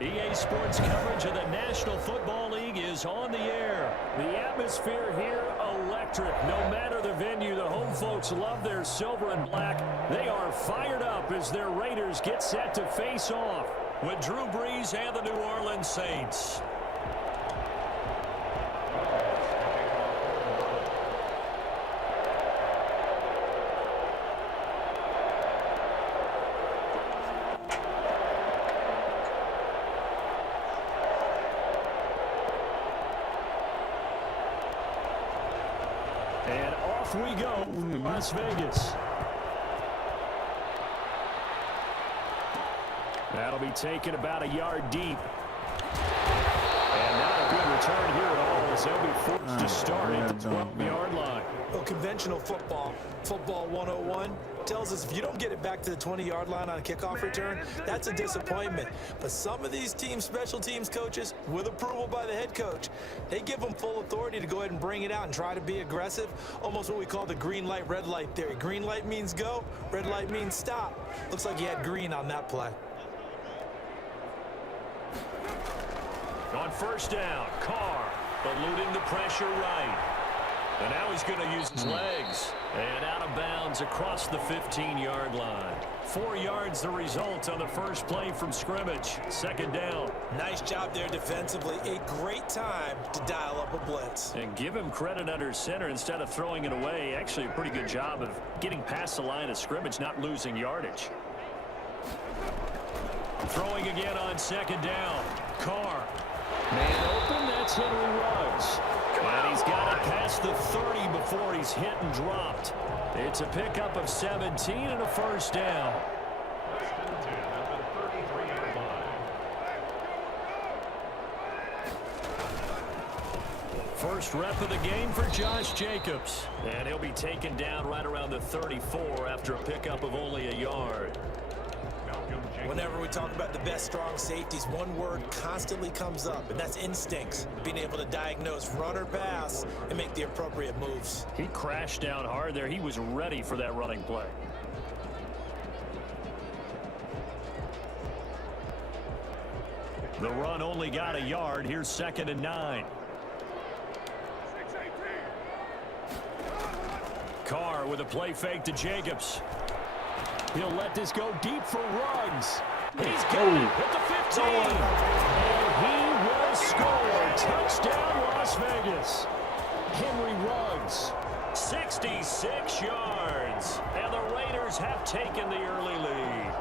EA Sports coverage of the National Football League is on the air. The atmosphere here, electric. No matter the venue, the home folks love their silver and black. They are fired up as their Raiders get set to face off with Drew Brees and the New Orleans Saints. And off we go, Las Vegas. That'll be taken about a yard deep. And not a good return here at all as they'll be forced to start at the 12-yard line. Well, conventional football 101, tells us if you don't get it back to the 20-yard line on a kickoff return, that's a disappointment. But some of these team special teams coaches, with approval by the head coach, they give them full authority to go ahead and bring it out and try to be aggressive, almost what we call the green light, red light theory. Green light means go, red light means stop. Looks like he had green on that play. On first down, Carr eluding the pressure right. And now he's going to use his legs. And out of bounds across the 15-yard line. 4 yards the result on the first play from scrimmage. Second down. Nice job there defensively. A great time to dial up a blitz. And give him credit under center instead of throwing it away. Actually a pretty good job of getting past the line of scrimmage, not losing yardage. Throwing again on second down. Carr. Man open, that's Henry Ruggs. And he's got it past the 30 before he's hit and dropped. It's a pickup of 17 and a first down. First rep of the game for Josh Jacobs. And he'll be taken down right around the 34 after a pickup of only a yard. Whenever we talk about the best strong safeties, one word constantly comes up, and that's instincts. Being able to diagnose run or pass and make the appropriate moves. He crashed down hard there. He was ready for that running play. The run only got a yard. Here's 2nd and 9. Carr with a play fake to Jacobs. He'll let this go deep for Ruggs. He's got it at the 15. And he will score. Touchdown, Las Vegas. Henry Ruggs, 66 yards. And the Raiders have taken the early lead.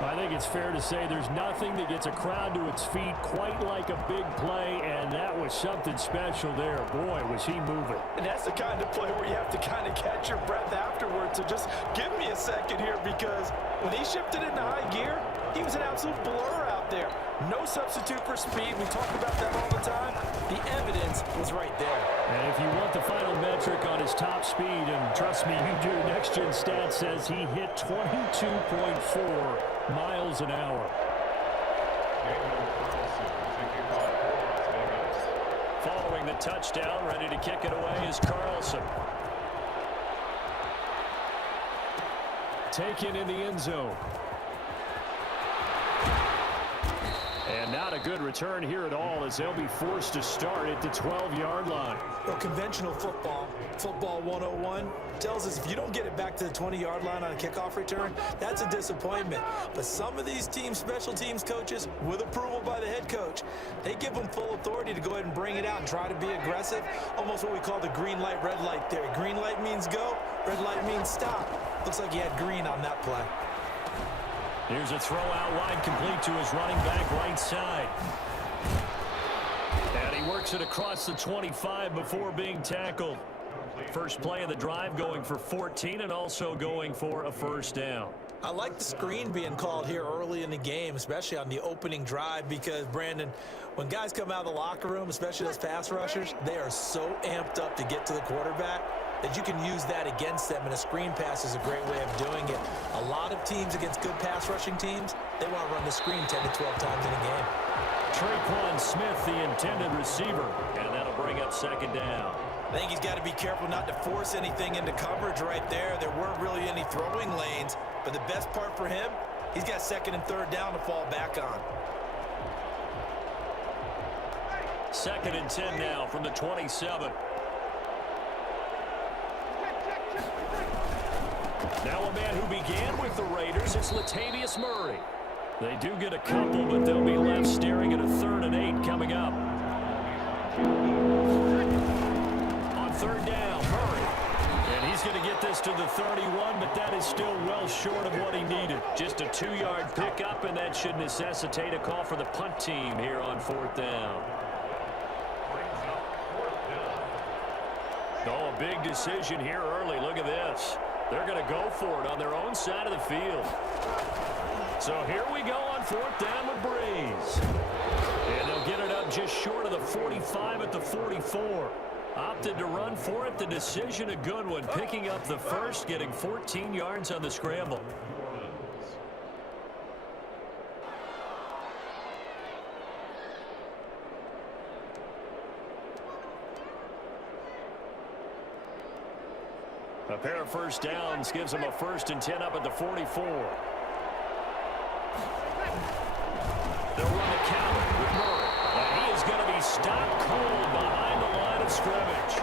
I think it's fair to say there's nothing that gets a crowd to its feet quite like a big play, and that was something special there. Boy, was he moving. And that's the kind of play where you have to kind of catch your breath afterwards. So just give me a second here, because when he shifted into high gear, he was an absolute blur out there. No substitute for speed. We talk about that all the time. The evidence was right there. And if you want the final metric on his top speed, and trust me, you do, Next Gen Stats says he hit 22.4 miles an hour. Following the touchdown, ready to kick it away is Carlson. Taken in the end zone. And not a good return here at all, as they'll be forced to start at the 12-yard line. Well, conventional football 101, tells us if you don't get it back to the 20-yard line on a kickoff return, that's a disappointment. But some of these teams, special teams coaches, with approval by the head coach, they give them full authority to go ahead and bring it out and try to be aggressive. Almost what we call the green light, red light theory. Green light means go, red light means stop. Looks like he had green on that play. Here's a throw out wide, complete to his running back right side. And he works it across the 25 before being tackled. First play of the drive, going for 14 and also going for a first down. I like the screen being called here early in the game, especially on the opening drive, because, Brandon, when guys come out of the locker room, especially those pass rushers, they are so amped up to get to the quarterback that you can use that against them, and a screen pass is a great way of doing it. A lot of teams against good pass rushing teams, they want to run the screen 10 to 12 times in a game. Traquan Smith, the intended receiver, and that'll bring up 2nd down. I think he's got to be careful not to force anything into coverage right there. There weren't really any throwing lanes, but the best part for him, he's got 2nd and 3rd down to fall back on. 2nd and 10 now from the 27. Now a man who began with the Raiders, it's Latavius Murray. They do get a couple, but they'll be left staring at a 3rd and 8 coming up. On 3rd down, Murray. And he's going to get this to the 31, but that is still well short of what he needed. Just a 2-yard pickup, and that should necessitate a call for the punt team here on 4th down. Oh, a big decision here early. Look at this. They're going to go for it on their own side of the field. So here we go on 4th down with Breeze. And they'll get it up just short of the 45 at the 44. Opted to run for it. The decision a good one. Picking up the first, getting 14 yards on the scramble. A pair of first downs gives them a 1st and 10 up at the 44. They'll run the counter with Murray. And he is going to be stopped cold behind the line of scrimmage.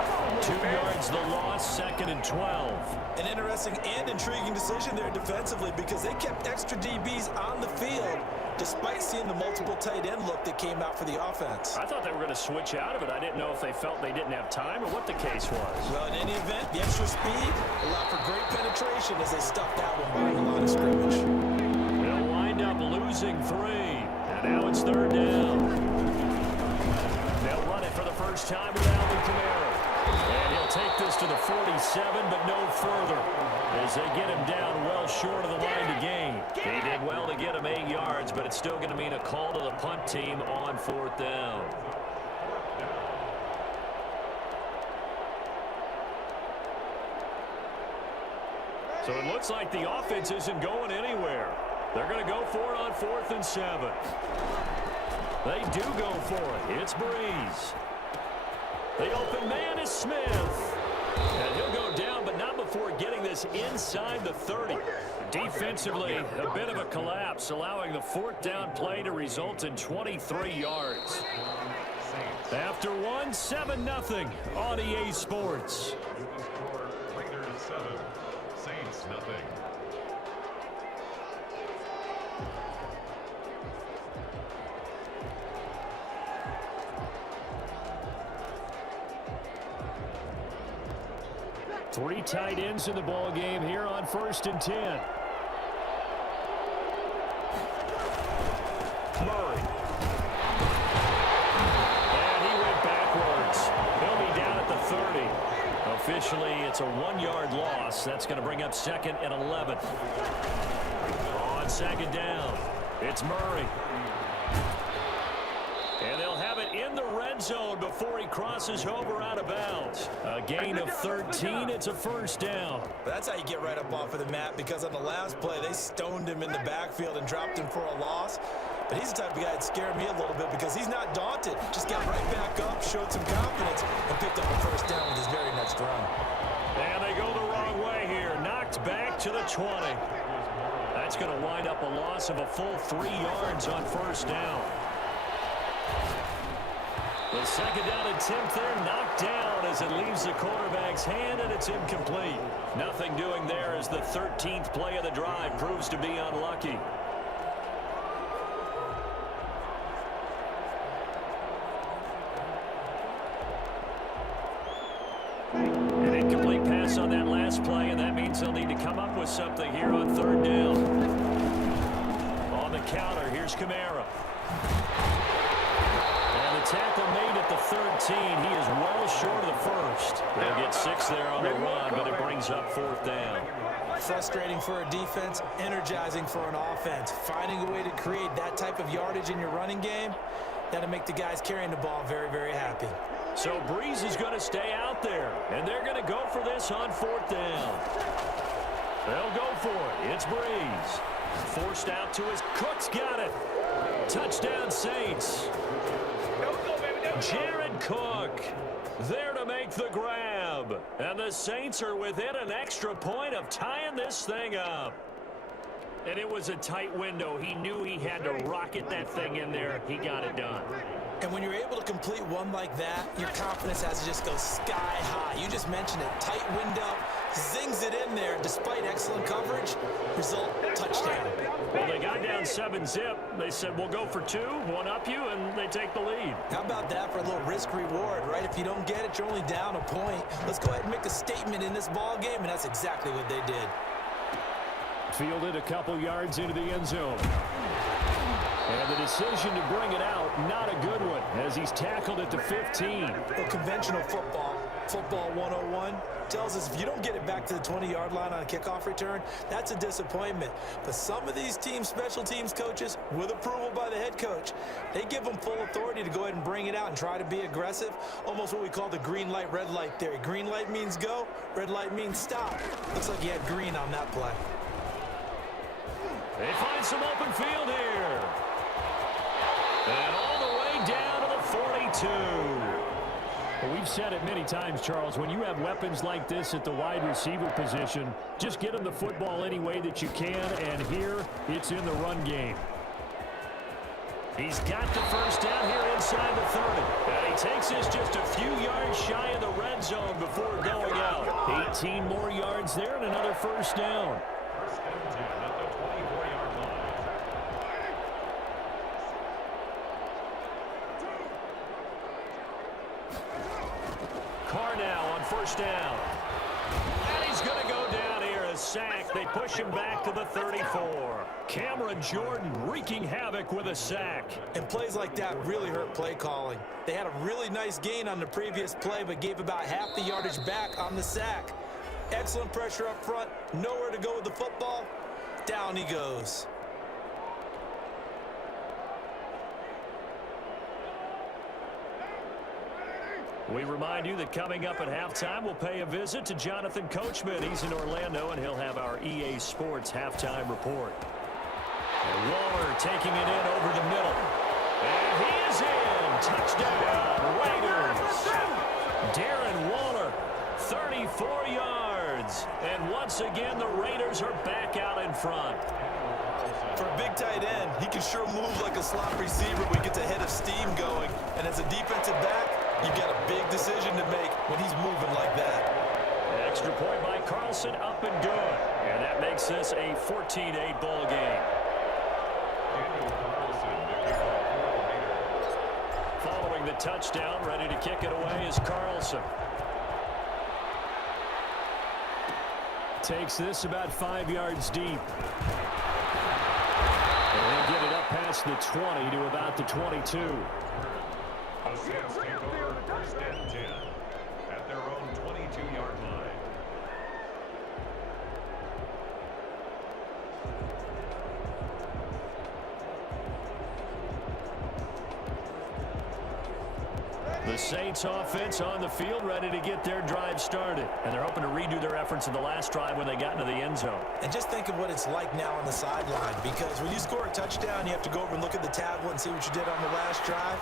2 yards the loss, 2nd and 12. An interesting and intriguing decision there defensively, because they kept extra DBs on the field despite seeing the multiple tight end look that came out for the offense. I thought they were going to switch out of it. I didn't know if they felt they didn't have time or what the case was. Well, in any event, the extra speed allowed for great penetration as they stuffed that one behind the line of scrimmage. They'll wind up losing 3. And now it's 3rd down. garbage time with Alvin Kamara. And he'll take this to the 47, but no further, as they get him down well short of the line to gain. He did well to get him 8 yards, but it's still going to mean a call to the punt team on 4th down. So it looks like the offense isn't going anywhere. They're going to go for it on 4th and 7. They do go for it. It's Breeze. The open man is Smith. And he'll go down, but not before getting this inside the 30. Defensively, a bit of a collapse, allowing the 4th down play to result in 23 yards. After 7-0 on EA Sports. Raiders 7, Saints nothing. Three tight ends in the ball game here on 1st and 10. Murray. And he went backwards. He'll be down at the 30. Officially, it's a 1-yard loss. That's going to bring up 2nd and 11. On 2nd down, it's Murray. And they'll have it in the red zone before he crosses over out of bounds. A gain of 13. It's a 1st down. That's how you get right up off of the mat, because on the last play, they stoned him in the backfield and dropped him for a loss. But he's the type of guy that scared me a little bit because he's not daunted. Just got right back up, showed some confidence, and picked up a 1st down with his very next run. And they go the wrong way here. Knocked back to the 20. That's going to wind up a loss of a full 3 yards on 1st down. The 2nd down attempt there knocked down as it leaves the quarterback's hand, and it's incomplete. Nothing doing there as the 13th play of the drive proves to be unlucky. An incomplete pass on that last play, and that means they'll need to come up with something here on 3rd down. On the counter, here's Kamara. Tackle made at the 13. He is well short of the 1st. They'll get 6 there on the run, but it brings up 4th down. Frustrating for a defense, energizing for an offense. Finding a way to create that type of yardage in your running game, that'll make the guys carrying the ball very, very happy. So Breeze is going to stay out there, and they're going to go for this on 4th down. They'll go for it. It's Breeze. Forced out to his Cook's got it. Touchdown Saints. Jared Cook there to make the grab. And the Saints are within an extra point of tying this thing up. And it was a tight window. He knew he had to rocket that thing in there. He got it done. And when you're able to complete one like that, your confidence has to just go sky high. You just mentioned it. Tight window, zings it in there despite excellent coverage. Result, touchdown. Well, they got down 7-zip. They said, we'll go for 2, one up you, and they take the lead. How about that for a little risk-reward, right? If you don't get it, you're only down a point. Let's go ahead and make a statement in this ball game, and that's exactly what they did. Fielded a couple yards into the end zone. And the decision to bring it out, not a good one, as he's tackled at the 15. Well, conventional football 101, tells us if you don't get it back to the 20-yard line on a kickoff return, that's a disappointment. But some of these special teams coaches, with approval by the head coach, they give them full authority to go ahead and bring it out and try to be aggressive, almost what we call the green light, red light theory. Green light means go, red light means stop. Looks like he had green on that play. They find some open field here. And all the way down to the 42. Well, we've said it many times, Charles, when you have weapons like this at the wide receiver position, just get them the football any way that you can, and here it's in the run game. He's got the 1st down here inside the 30. And he takes this just a few yards shy of the red zone before going out. 18 more yards there and another 1st down. Carr now on 1st down. And he's going to go down here. A sack. They push him back to the 34. Cameron Jordan wreaking havoc with a sack. And plays like that really hurt play calling. They had a really nice gain on the previous play, but gave about half the yardage back on the sack. Excellent pressure up front, nowhere to go with the football. Down he goes. We remind you that coming up at halftime, we'll pay a visit to Jonathan Coachman. He's in Orlando, and he'll have our EA Sports halftime report. And Waller taking it in over the middle. And he is in. Touchdown, Raiders. Darren Waller, 34 yards. And once again, the Raiders are back out in front. For a big tight end, he can sure move like a slot receiver when he gets a head of steam going. And as a defensive back, you've got a big decision to make when he's moving like that. Extra point by Carlson, up and good. And that makes this a 14-8 ball game. Following the touchdown, ready to kick it away is Carlson. Takes this about 5 yards deep. And they get it up past the 20 to about the 22. The Saints take over first and 10 at their own 22-yard line. The Saints offense on the field, ready to get their drive started. And they're hoping to redo their efforts in the last drive when they got into the end zone. And just think of what it's like now on the sideline, because when you score a touchdown, you have to go over and look at the tablet and see what you did on the last drive.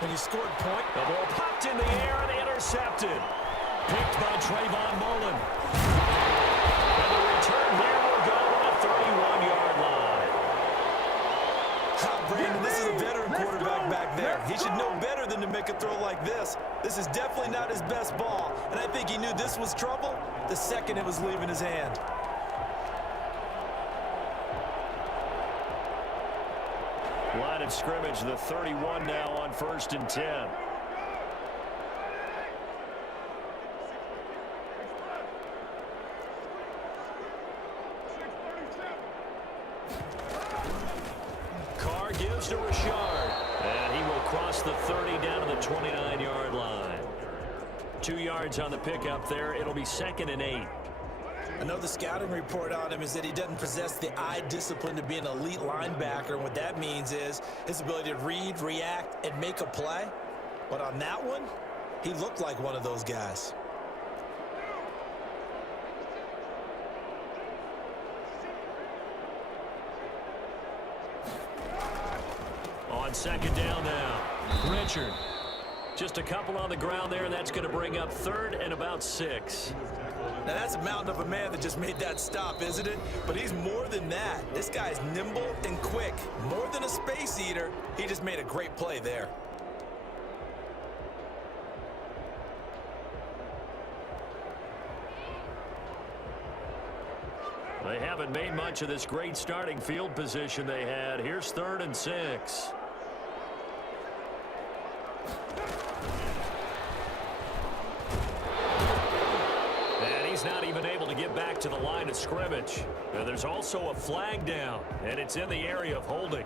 When you scored point, the ball popped in the air and intercepted. Picked by Trayvon Mullen. And the return here will go on a 31-yard line. Brandon, this is a veteran quarterback back there. He should know better than to make a throw like this. This is definitely not his best ball, and I think he knew this was trouble the second it was leaving his hand. Line of scrimmage, the 31 now on 1st and 10. Carr gives to Richard, and he will cross the 30 down to the 29-yard line. 2 yards on the pickup there. It'll be 2nd and 8. I know the scouting report on him is that he doesn't possess the eye discipline to be an elite linebacker, and what that means is his ability to read, react, and make a play. But on that one, he looked like one of those guys. On 2nd down now, Richard. Just a couple on the ground there, and that's going to bring up 3rd and about 6. Now, that's a mountain of a man that just made that stop, isn't it? But he's more than that. This guy's nimble and quick. More than a space eater, he just made a great play there. They haven't made much of this great starting field position they had. Here's 3rd and 6. Not even able to get back to the line of scrimmage. And there's also a flag down, and it's in the area of holding.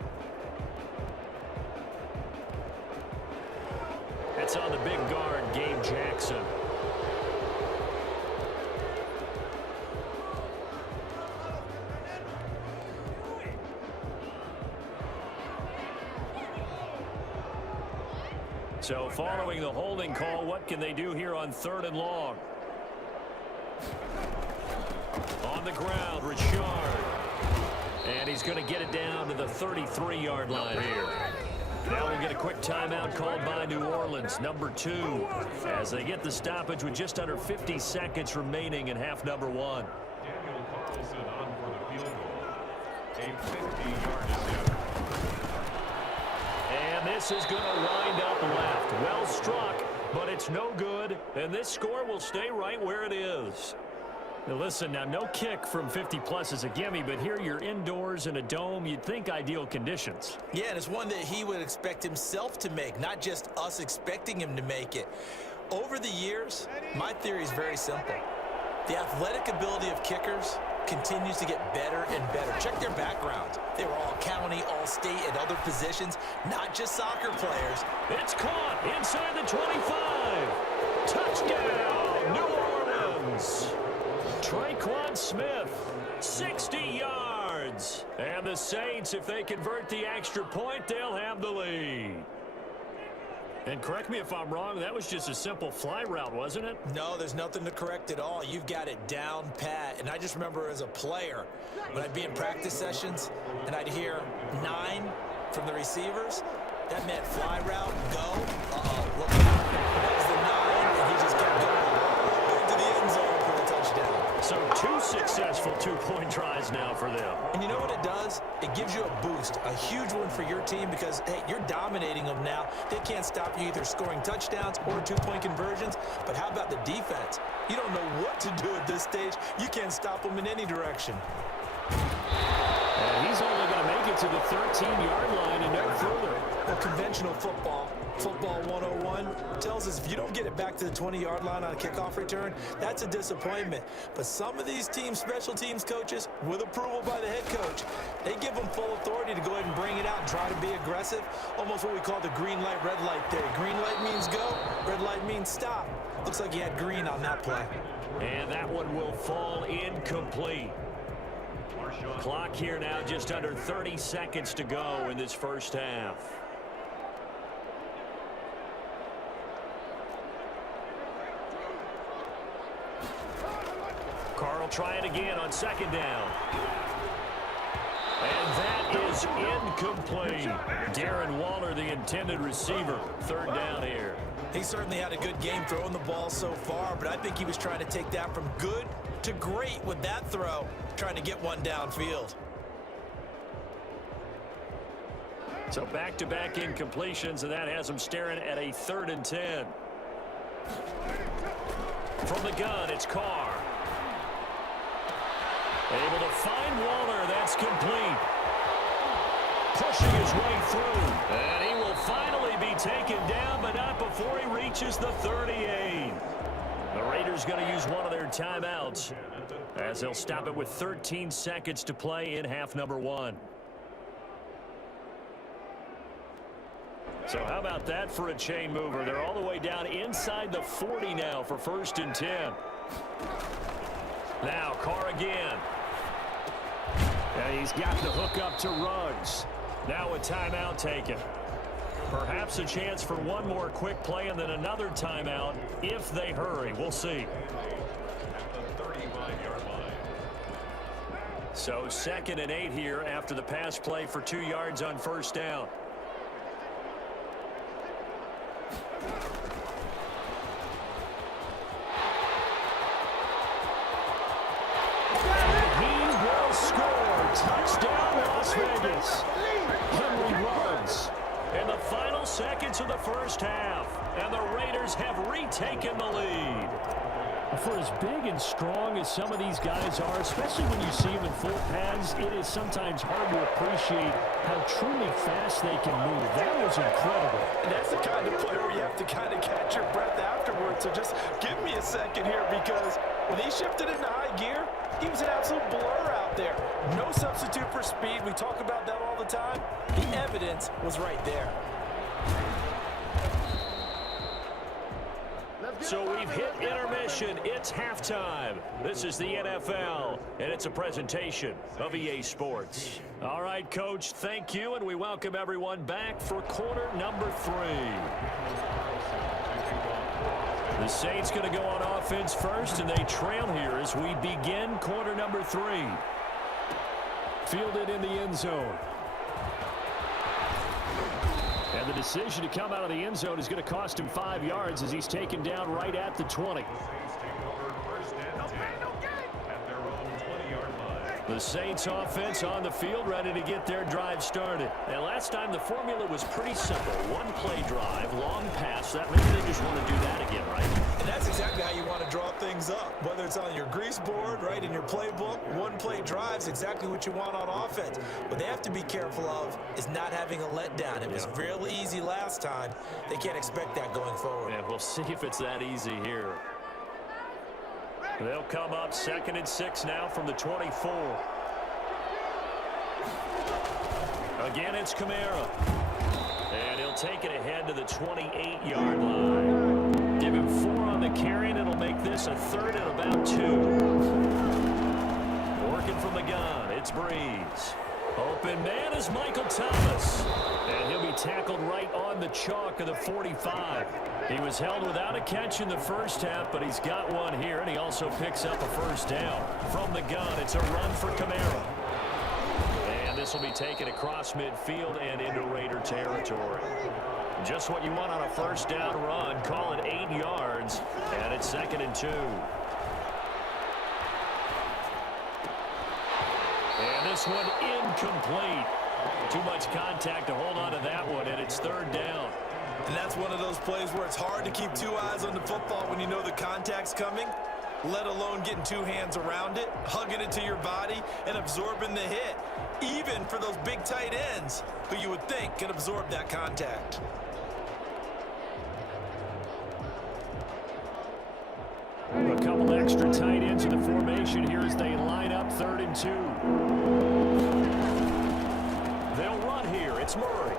It's on the big guard, Gabe Jackson. So following the holding call, what can they do here on 3rd and long? On the ground, Richard. And he's going to get it down to the 33-yard line here. Now we'll get a quick timeout called by New Orleans, number 2, as they get the stoppage with just under 50 seconds remaining in half number 1. Daniel Carlson on for the field goal. A 50-yard attempt. And this is going to wind up left. Well struck, but it's no good. And this score will stay right where it is. Now listen, now no kick from 50-plus is a gimme, but here you're indoors in a dome. You'd think ideal conditions. Yeah, and it's one that he would expect himself to make, not just us expecting him to make it. Over the years, my theory is very simple. The athletic ability of kickers continues to get better and better. Check their backgrounds. They were all county, all state, and other positions, not just soccer players. It's caught inside the 25. Touchdown, New Orleans. Traquan Smith, 60 yards. And the Saints, if they convert the extra point, they'll have the lead. And correct me if I'm wrong, that was just a simple fly route, wasn't it? No, there's nothing to correct at all. You've got it down pat. And I just remember as a player, when I'd be in practice sessions and I'd hear 9 from the receivers, that meant fly route, go. Look out. That was the 9, and he just kept going into the end zone for the touchdown. So 2 successful 2-point tries now for them. And you know what it does? It gives you a boost, a huge one for your team because, hey, you're dominating them now. They can't stop you either scoring touchdowns or 2-point conversions. But how about the defense? You don't know what to do at this stage. You can't stop them in any direction. And he's only going to make it to the 13-yard line and no further. Well, conventional football 101, tells us if you don't get it back to the 20-yard line on a kickoff return, that's a disappointment. But some of these teams, special teams coaches, with approval by the head coach, they give them full authority to go ahead and bring it out and try to be aggressive. Almost what we call the green light, red light theory. Green light means go, red light means stop. Looks like he had green on that play. And that one will fall incomplete. Clock here now, just under 30 seconds to go in this first half. Carl try it again on second down. And that is incomplete. Darren Waller, the intended receiver. Third down here. He certainly had a good game throwing the ball so far, but I think he was trying to take that from good to great with that throw, trying to get one downfield. So back-to-back incompletions, and that has him staring at a 3rd and 10. From the gun, it's Carr. Able to find Waller. That's complete. Pushing his way through. And he will finally be taken down, but not before he reaches the 38. The Raiders going to use one of their timeouts as they'll stop it with 13 seconds to play in half number 1. So how about that for a chain mover? They're all the way down inside the 40 now for 1st and 10. Now Carr again. And he's got the hook up to Ruggs. Now a timeout taken. Perhaps a chance for one more quick play and then another timeout if they hurry. We'll see. At the 35-yard line. So 2nd and 8 here after the pass play for 2 yards on 1st down. Touchdown, Las Vegas. Henry Ruggs. In the final seconds of the first half, and the Raiders have retaken the lead. For as big and strong as some of these guys are, especially when you see them in full pads, it is sometimes hard to appreciate how truly fast they can move. That was incredible. And that's the kind of play where you have to kind of catch your breath afterwards. So just give me a second here, because when he shifted into high gear, he was an absolute blur out there. No substitute for speed. We talk about that all the time. The evidence was right there. So we've hit intermission. It's halftime. This is the NFL, and it's a presentation of EA Sports. All right, Coach, thank you, and we welcome everyone back for quarter number 3. The Saints going to go on offense first, and they trail here as we begin quarter number 3. Fielded in the end zone. And the decision to come out of the end zone is going to cost him 5 yards as he's taken down right at the 20. The Saints offense on the field, ready to get their drive started. And last time the formula was pretty simple. One play drive, long pass. That maybe they just want to do that again, right? And that's exactly how you want to draw things up. Whether it's on your grease board, right, in your playbook, one play drive's exactly what you want on offense. What they have to be careful of is not having a letdown. It was real easy last time. They can't expect that going forward. Yeah, we'll see if it's that easy here. They'll come up 2nd and 6 now from the 24. Again, it's Kamara. And he'll take it ahead to the 28-yard line. Give him 4 on the carry, and it'll make this a 3rd and about 2. Working from the gun, it's Breeze. Open man is Michael Thomas. And he'll be tackled right on the chalk of the 45. He was held without a catch in the first half, but he's got one here, and he also picks up a first down. From the gun, it's a run for Kamara. And this will be taken across midfield and into Raider territory. Just what you want on a first down run. Call it 8 yards, and it's 2nd and 2. And this one incomplete. Too much contact to hold on to that one, and it's 3rd down. And that's one of those plays where it's hard to keep 2 eyes on the football when you know the contact's coming, let alone getting 2 hands around it, hugging it to your body, and absorbing the hit, even for those big tight ends who you would think can absorb that contact. A couple extra tight ends in the formation here as they line up 3rd and 2. They'll run here. It's Murray.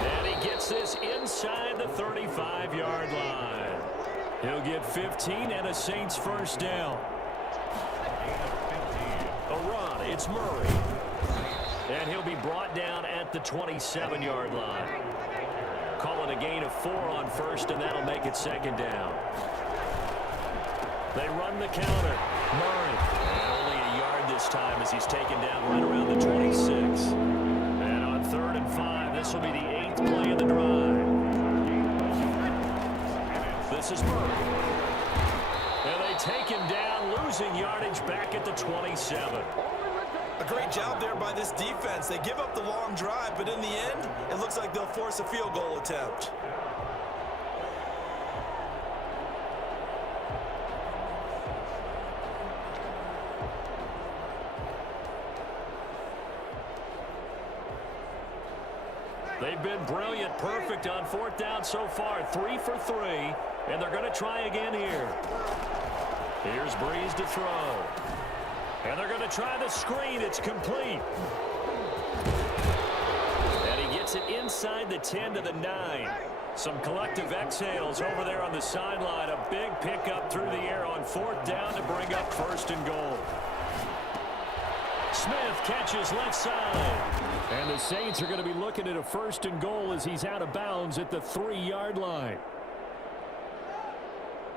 And he gets this inside the 35-yard line. He'll get 15 and a Saints first down. A run. It's Murray. And he'll be brought down at the 27-yard line. Call it a gain of 4 on first, and that'll make it 2nd down. They run the counter. Murray. And only a yard this time as he's taken down right around the 26. And on 3rd and 5, this will be the 8th play of the drive. This is Murray. And they take him down, losing yardage back at the 27. A great job there by this defense. They give up the long drive, but in the end, it looks like they'll force a field goal attempt. They've been brilliant, perfect on 4th down so far. 3 for 3, and they're going to try again here. Here's Breeze to throw. And they're going to try the screen. It's complete. And he gets it inside the 10 to the 9. Some collective exhales over there on the sideline. A big pickup through the air on 4th down to bring up 1st and goal. Smith catches left side. And the Saints are going to be looking at a 1st and goal as he's out of bounds at the 3-yard line.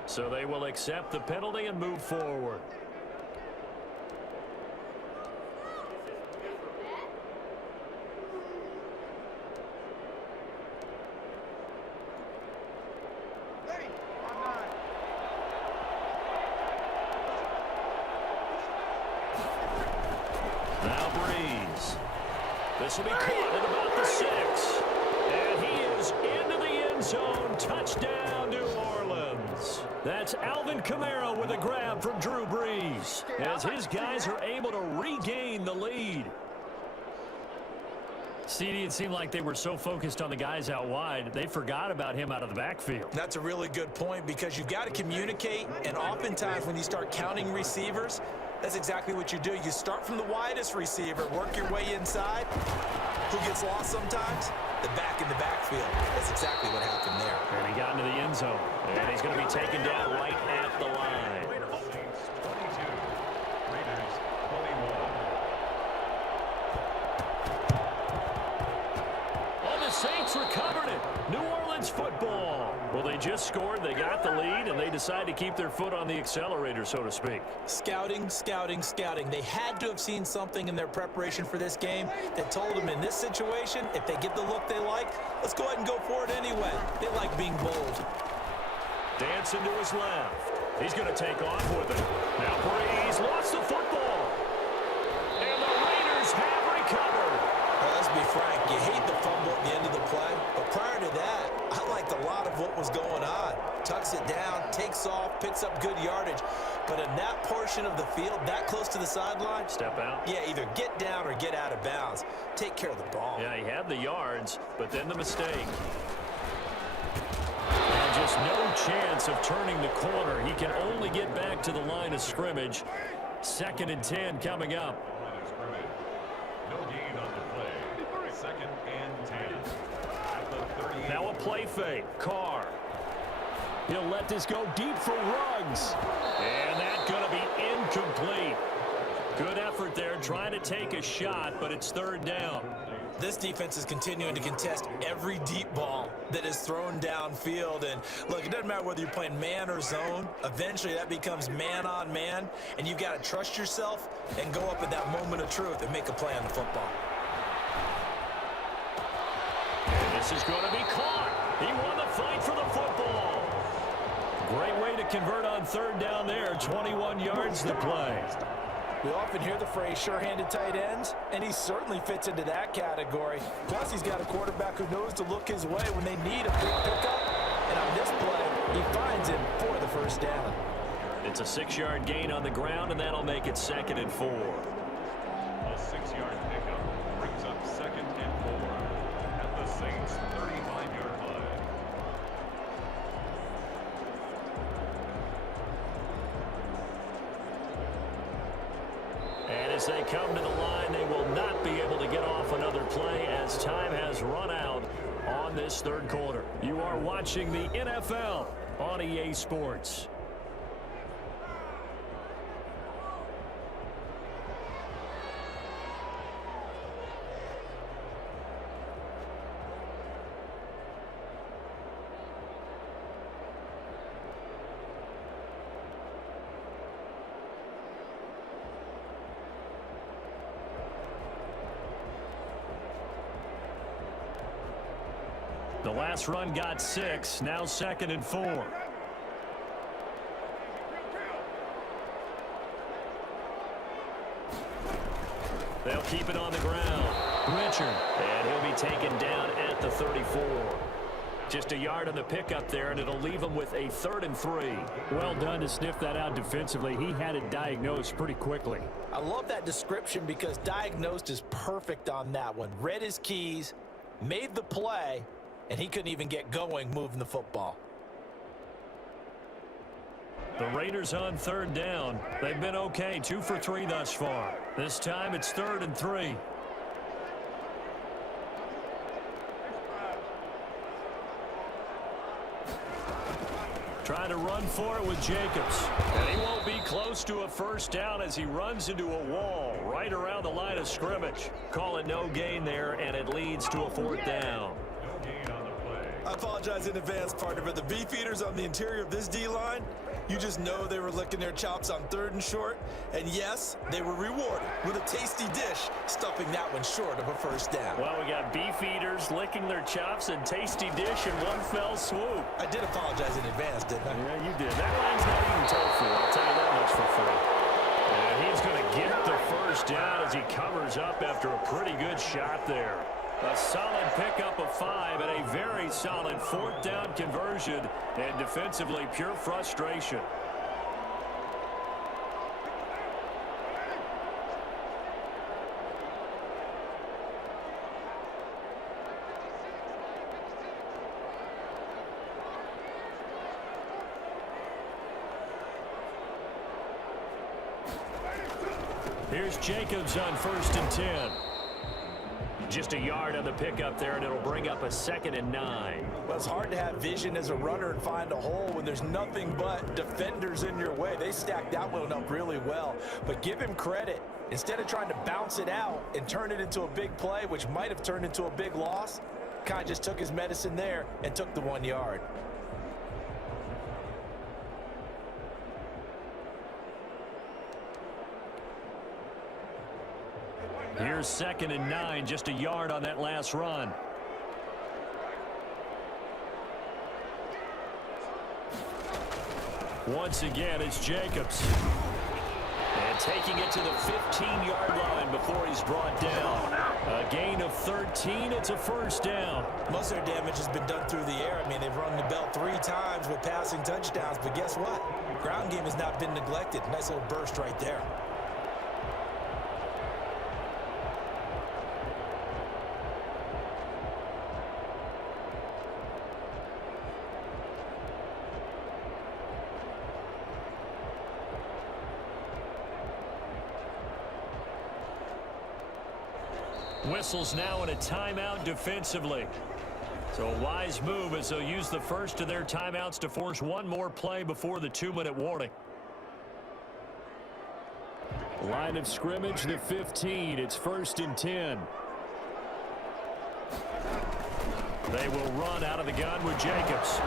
So they will accept the penalty and move forward. Now Breeze. This will be caught at about the 6. And he is into the end zone. Touchdown, New Orleans. That's Alvin Kamara with a grab from Drew Brees as his guys are able to regain the lead. CD, it seemed like they were so focused on the guys out wide, they forgot about him out of the backfield. That's a really good point because you've got to communicate, and oftentimes when you start counting receivers, that's exactly what you do. You start from the widest receiver, work your way inside. Who gets lost sometimes? The back in the backfield. That's exactly what happened there. And he got into the end zone. And he's going to be taken down right at the line. Saints 22, Raiders 21. Oh, the Saints recovered it. New Orleans football. Well, they just scored, they got the lead, and they decide to keep their foot on the accelerator, so to speak. Scouting, scouting, scouting. They had to have seen something in their preparation for this game that told them in this situation, if they get the look they like, let's go ahead and go for it anyway. They like being bold. Dancing to his left. He's going to take off with it. Now Breeze lost the football. And the Raiders have recovered. Well, let's be frank, you hate the fumble at the end of the play, but prior to that, I liked a lot of what was going on. Tucks it down, takes off, picks up good yardage. But in that portion of the field, that close to the sideline, Step out. yeah, either get down or get out of bounds. Take care of the ball. Yeah, he had the yards, but then the mistake. And just no chance of turning the corner. He can only get back to the line of scrimmage. 2nd and 10 coming up. No gain on the play. 2nd and 10. At the 38. Now a play fake. Carr. He'll let this go deep for Ruggs. And that's going to be incomplete. Good effort there trying to take a shot, but it's 3rd down. This defense is continuing to contest every deep ball that is thrown downfield. And look, it doesn't matter whether you're playing man or zone. Eventually that becomes man on man, and you've got to trust yourself and go up at that moment of truth and make a play on the football. And this is going to be caught. He won the fight for the football. Great way to convert on 3rd down there. 21 yards to play. We often hear the phrase sure-handed tight ends, and he certainly fits into that category. Plus, he's got a quarterback who knows to look his way when they need a big pickup. And on this play, he finds him for the 1st down. It's a 6-yard gain on the ground, and that'll make it 2nd and 4. A 6-yard pickup brings up 2nd and 4 at the Saints' 35-yard line. And as they come to the line, they will not be able to get off another play as time has run out on this 3rd quarter. You are watching the NFL on EA Sports. The last run got 6, now 2nd and 4. They'll keep it on the ground. Richard, and he'll be taken down at the 34. Just a yard on the pickup there, and it'll leave him with a 3rd and 3. Well done to sniff that out defensively. He had it diagnosed pretty quickly. I love that description because diagnosed is perfect on that one. Read his keys, made the play, and he couldn't even get going moving the football. The Raiders on 3rd down. They've been okay, 2 for 3 thus far. This time it's 3rd and 3. Trying to run for it with Jacobs. And he won't be close to a 1st down as he runs into a wall right around the line of scrimmage. Call it no gain there, and it leads to a 4th down. I apologize in advance, partner, but the beefeaters on the interior of this D-line, you just know they were licking their chops on 3rd and short. And yes, they were rewarded with a tasty dish, stuffing that one short of a 1st down. Well, we got beefeaters licking their chops and tasty dish in one fell swoop. I did apologize in advance, didn't I? Yeah, you did. That line's not even tofu. I'll tell you that much for free. And he's going to get the 1st down as he covers up after a pretty good shot there. A solid pickup of 5 and a very solid 4th down conversion, and defensively pure frustration. Here's Jacobs on 1st and 10. Just a yard on the pickup there, and it'll bring up a 2nd and 9. Well, it's hard to have vision as a runner and find a hole when there's nothing but defenders in your way. They stacked that one up really well. But give him credit. Instead of trying to bounce it out and turn it into a big play, which might have turned into a big loss, Kai just took his medicine there and took the 1 yard. Here's 2nd and 9, just a yard on that last run. Once again, it's Jacobs. And taking it to the 15-yard line before he's brought down. A gain of 13, it's a 1st down. Most of their damage has been done through the air. I mean, they've rung the bell 3 times with passing touchdowns, but guess what? Ground game has not been neglected. Nice little burst right there. Whistles now in a timeout defensively. So a wise move as they'll use the first of their timeouts to force one more play before the 2-minute warning. Line of scrimmage, the 15. It's 1st and 10. They will run out of the gun with Jacobs.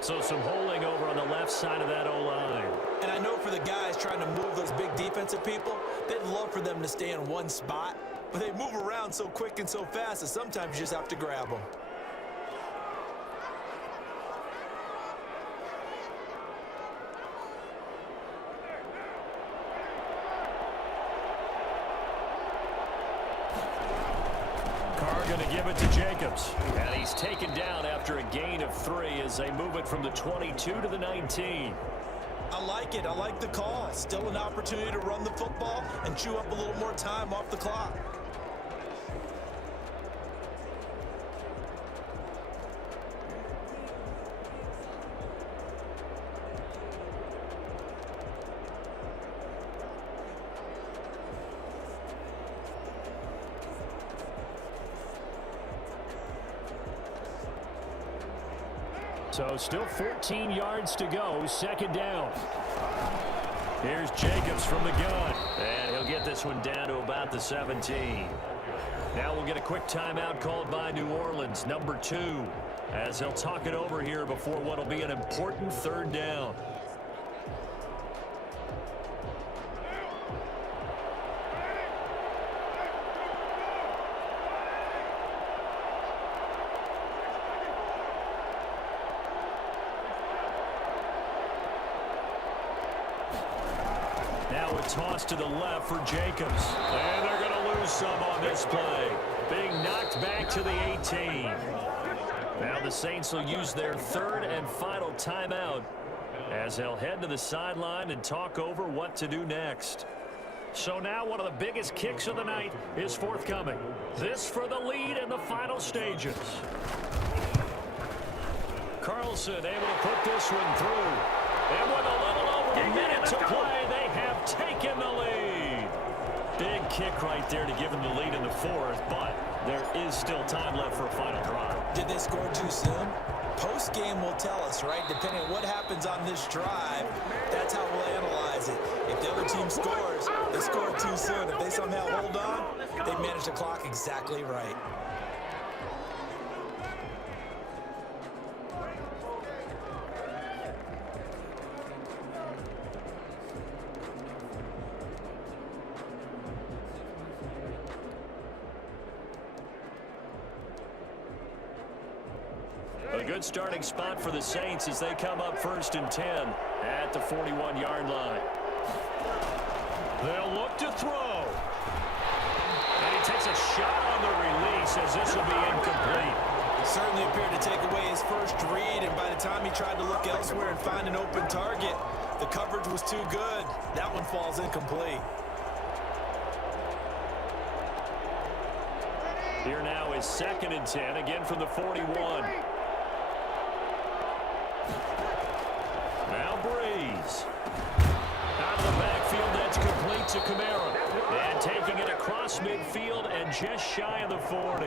So some holding over on the left side of that O-line. And I know for the guys trying to move those big defensive people, they'd love for them to stay in one spot. But they move around so quick and so fast that sometimes you just have to grab them. Going to give it to Jacobs. And he's taken down after a gain of 3 as they move it from the 22 to the 19. I like it. I like the call. Still an opportunity to run the football and chew up a little more time off the clock. So still 14 yards to go, 2nd down. Here's Jacobs from the gun. And he'll get this one down to about the 17. Now we'll get a quick timeout called by New Orleans, number 2, as they'll talk it over here before what will be an important 3rd down. Now a toss to the left for Jacobs. And they're going to lose some on this play. Being knocked back to the 18. Now the Saints will use their 3rd and final timeout as they'll head to the sideline and talk over what to do next. So now one of the biggest kicks of the night is forthcoming. This for the lead in the final stages. Carlson able to put this one through. And with a little over a minute to play, they have taken the lead. Big kick right there to give them the lead in the 4th, but there is still time left for a final drive. Did they score too soon? Post-game will tell us, right? Depending on what happens on this drive, that's how we'll analyze it. If the other team scores, they scored too soon. If they somehow hold on, they manage the clock exactly right. A good starting spot for the Saints as they come up 1st and 10 at the 41-yard line. They'll look to throw. And he takes a shot on the release as this will be incomplete. Certainly appeared to take away his first read, and by the time he tried to look elsewhere and find an open target, the coverage was too good. That one falls incomplete. Here now is 2nd and 10, again from the 41. Now Breeze. Out of the backfield, that's complete to Kamara. And taking it across midfield and just shy of the 40.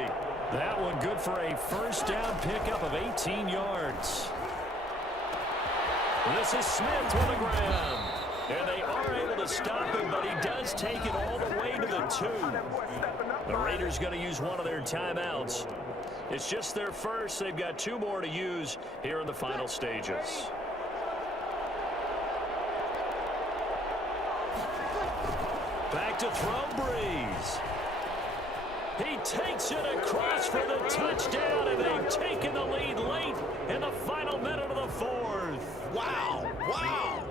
That one good for a 1st down pickup of 18 yards. This is Smith to the ground. And they are able to stop him, but he does take it all the way to the 2. The Raiders going to use one of their timeouts. It's just their first. They've got 2 more to use here in the final stages. Back to throw, Breeze. He takes it across for the touchdown, and they've taken the lead late in the final minute of the 4th. Wow, wow,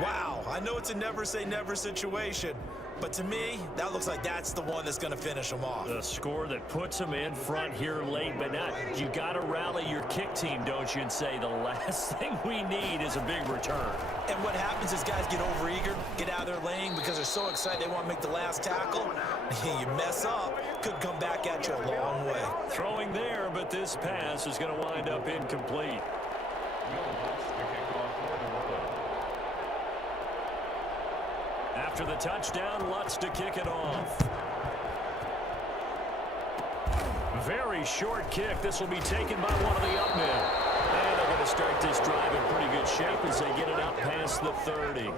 wow. I know it's a never say never situation, but to me, that looks like that's the one that's going to finish them off. The score that puts them in front here late, but not. You got to rally your kick team, don't you, and say the last thing we need is a big return. And what happens is guys get overeager, get out of their lane because they're so excited they want to make the last tackle. You mess up, could come back at you a long way. Throwing there, but this pass is going to wind up incomplete. After the touchdown, Lutz to kick it off. Very short kick. This will be taken by one of the up men. And they're going to start this drive in pretty good shape as they get it out past the 30.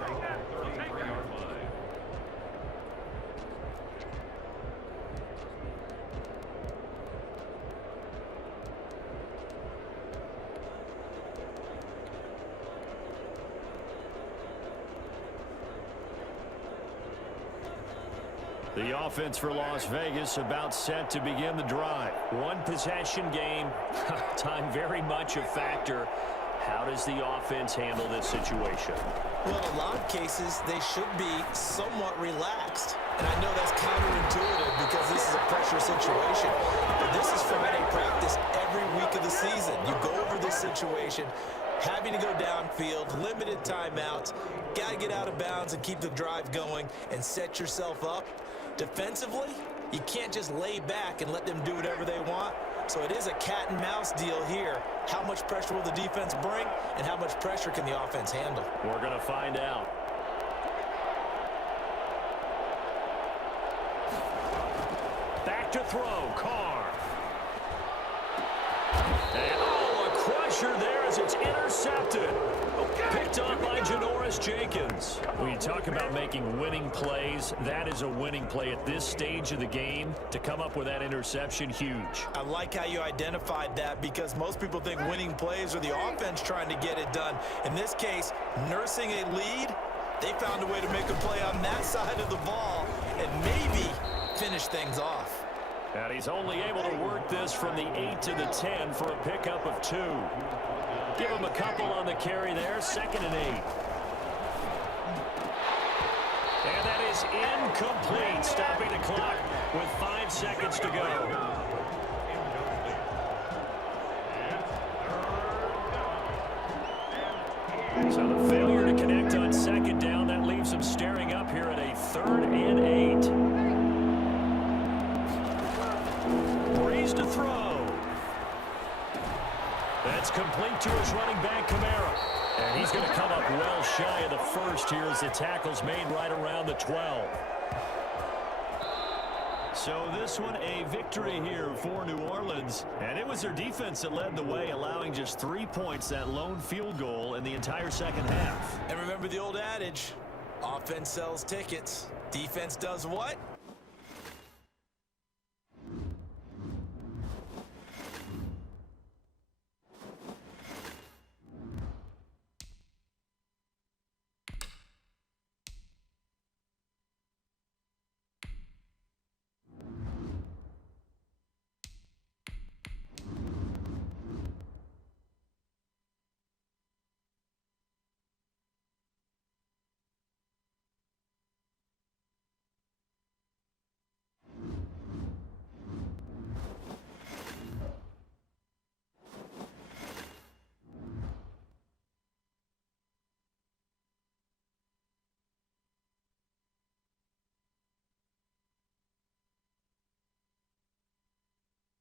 The offense for Las Vegas about set to begin the drive. One possession game. Time very much a factor. How does the offense handle this situation? Well, in a lot of cases, they should be somewhat relaxed. And I know that's counterintuitive because this is a pressure situation. But this is Friday practice every week of the season. You go over this situation, having to go downfield, limited timeouts, got to get out of bounds and keep the drive going and set yourself up. Defensively, you can't just lay back and let them do whatever they want. So it is a cat and mouse deal here. How much pressure will the defense bring, and how much pressure can the offense handle? We're going to find out. Back to throw, Carr. And a crusher there as it's intercepted. Picked up by Janoris Jenkins. When you talk about making winning plays, that is a winning play at this stage of the game. To come up with that interception, huge. I like how you identified that because most people think winning plays are the offense trying to get it done. In this case, nursing a lead, they found a way to make a play on that side of the ball and maybe finish things off. And he's only able to work this from the 8 to the 10 for a pickup of 2. Give him a couple on the carry there, 2nd and 8. And that is incomplete, stopping the clock with 5 seconds to go. So the failure to connect on 2nd down, that leaves him staring up here at a 3rd and 8. Breeze to throw. That's complete to his running back, Kamara. And he's going to come up well shy of the first here as the tackle's made right around the 12. So this one a victory here for New Orleans. And it was their defense that led the way, allowing just 3 points, that lone field goal in the entire second half. And remember the old adage, offense sells tickets. Defense does what?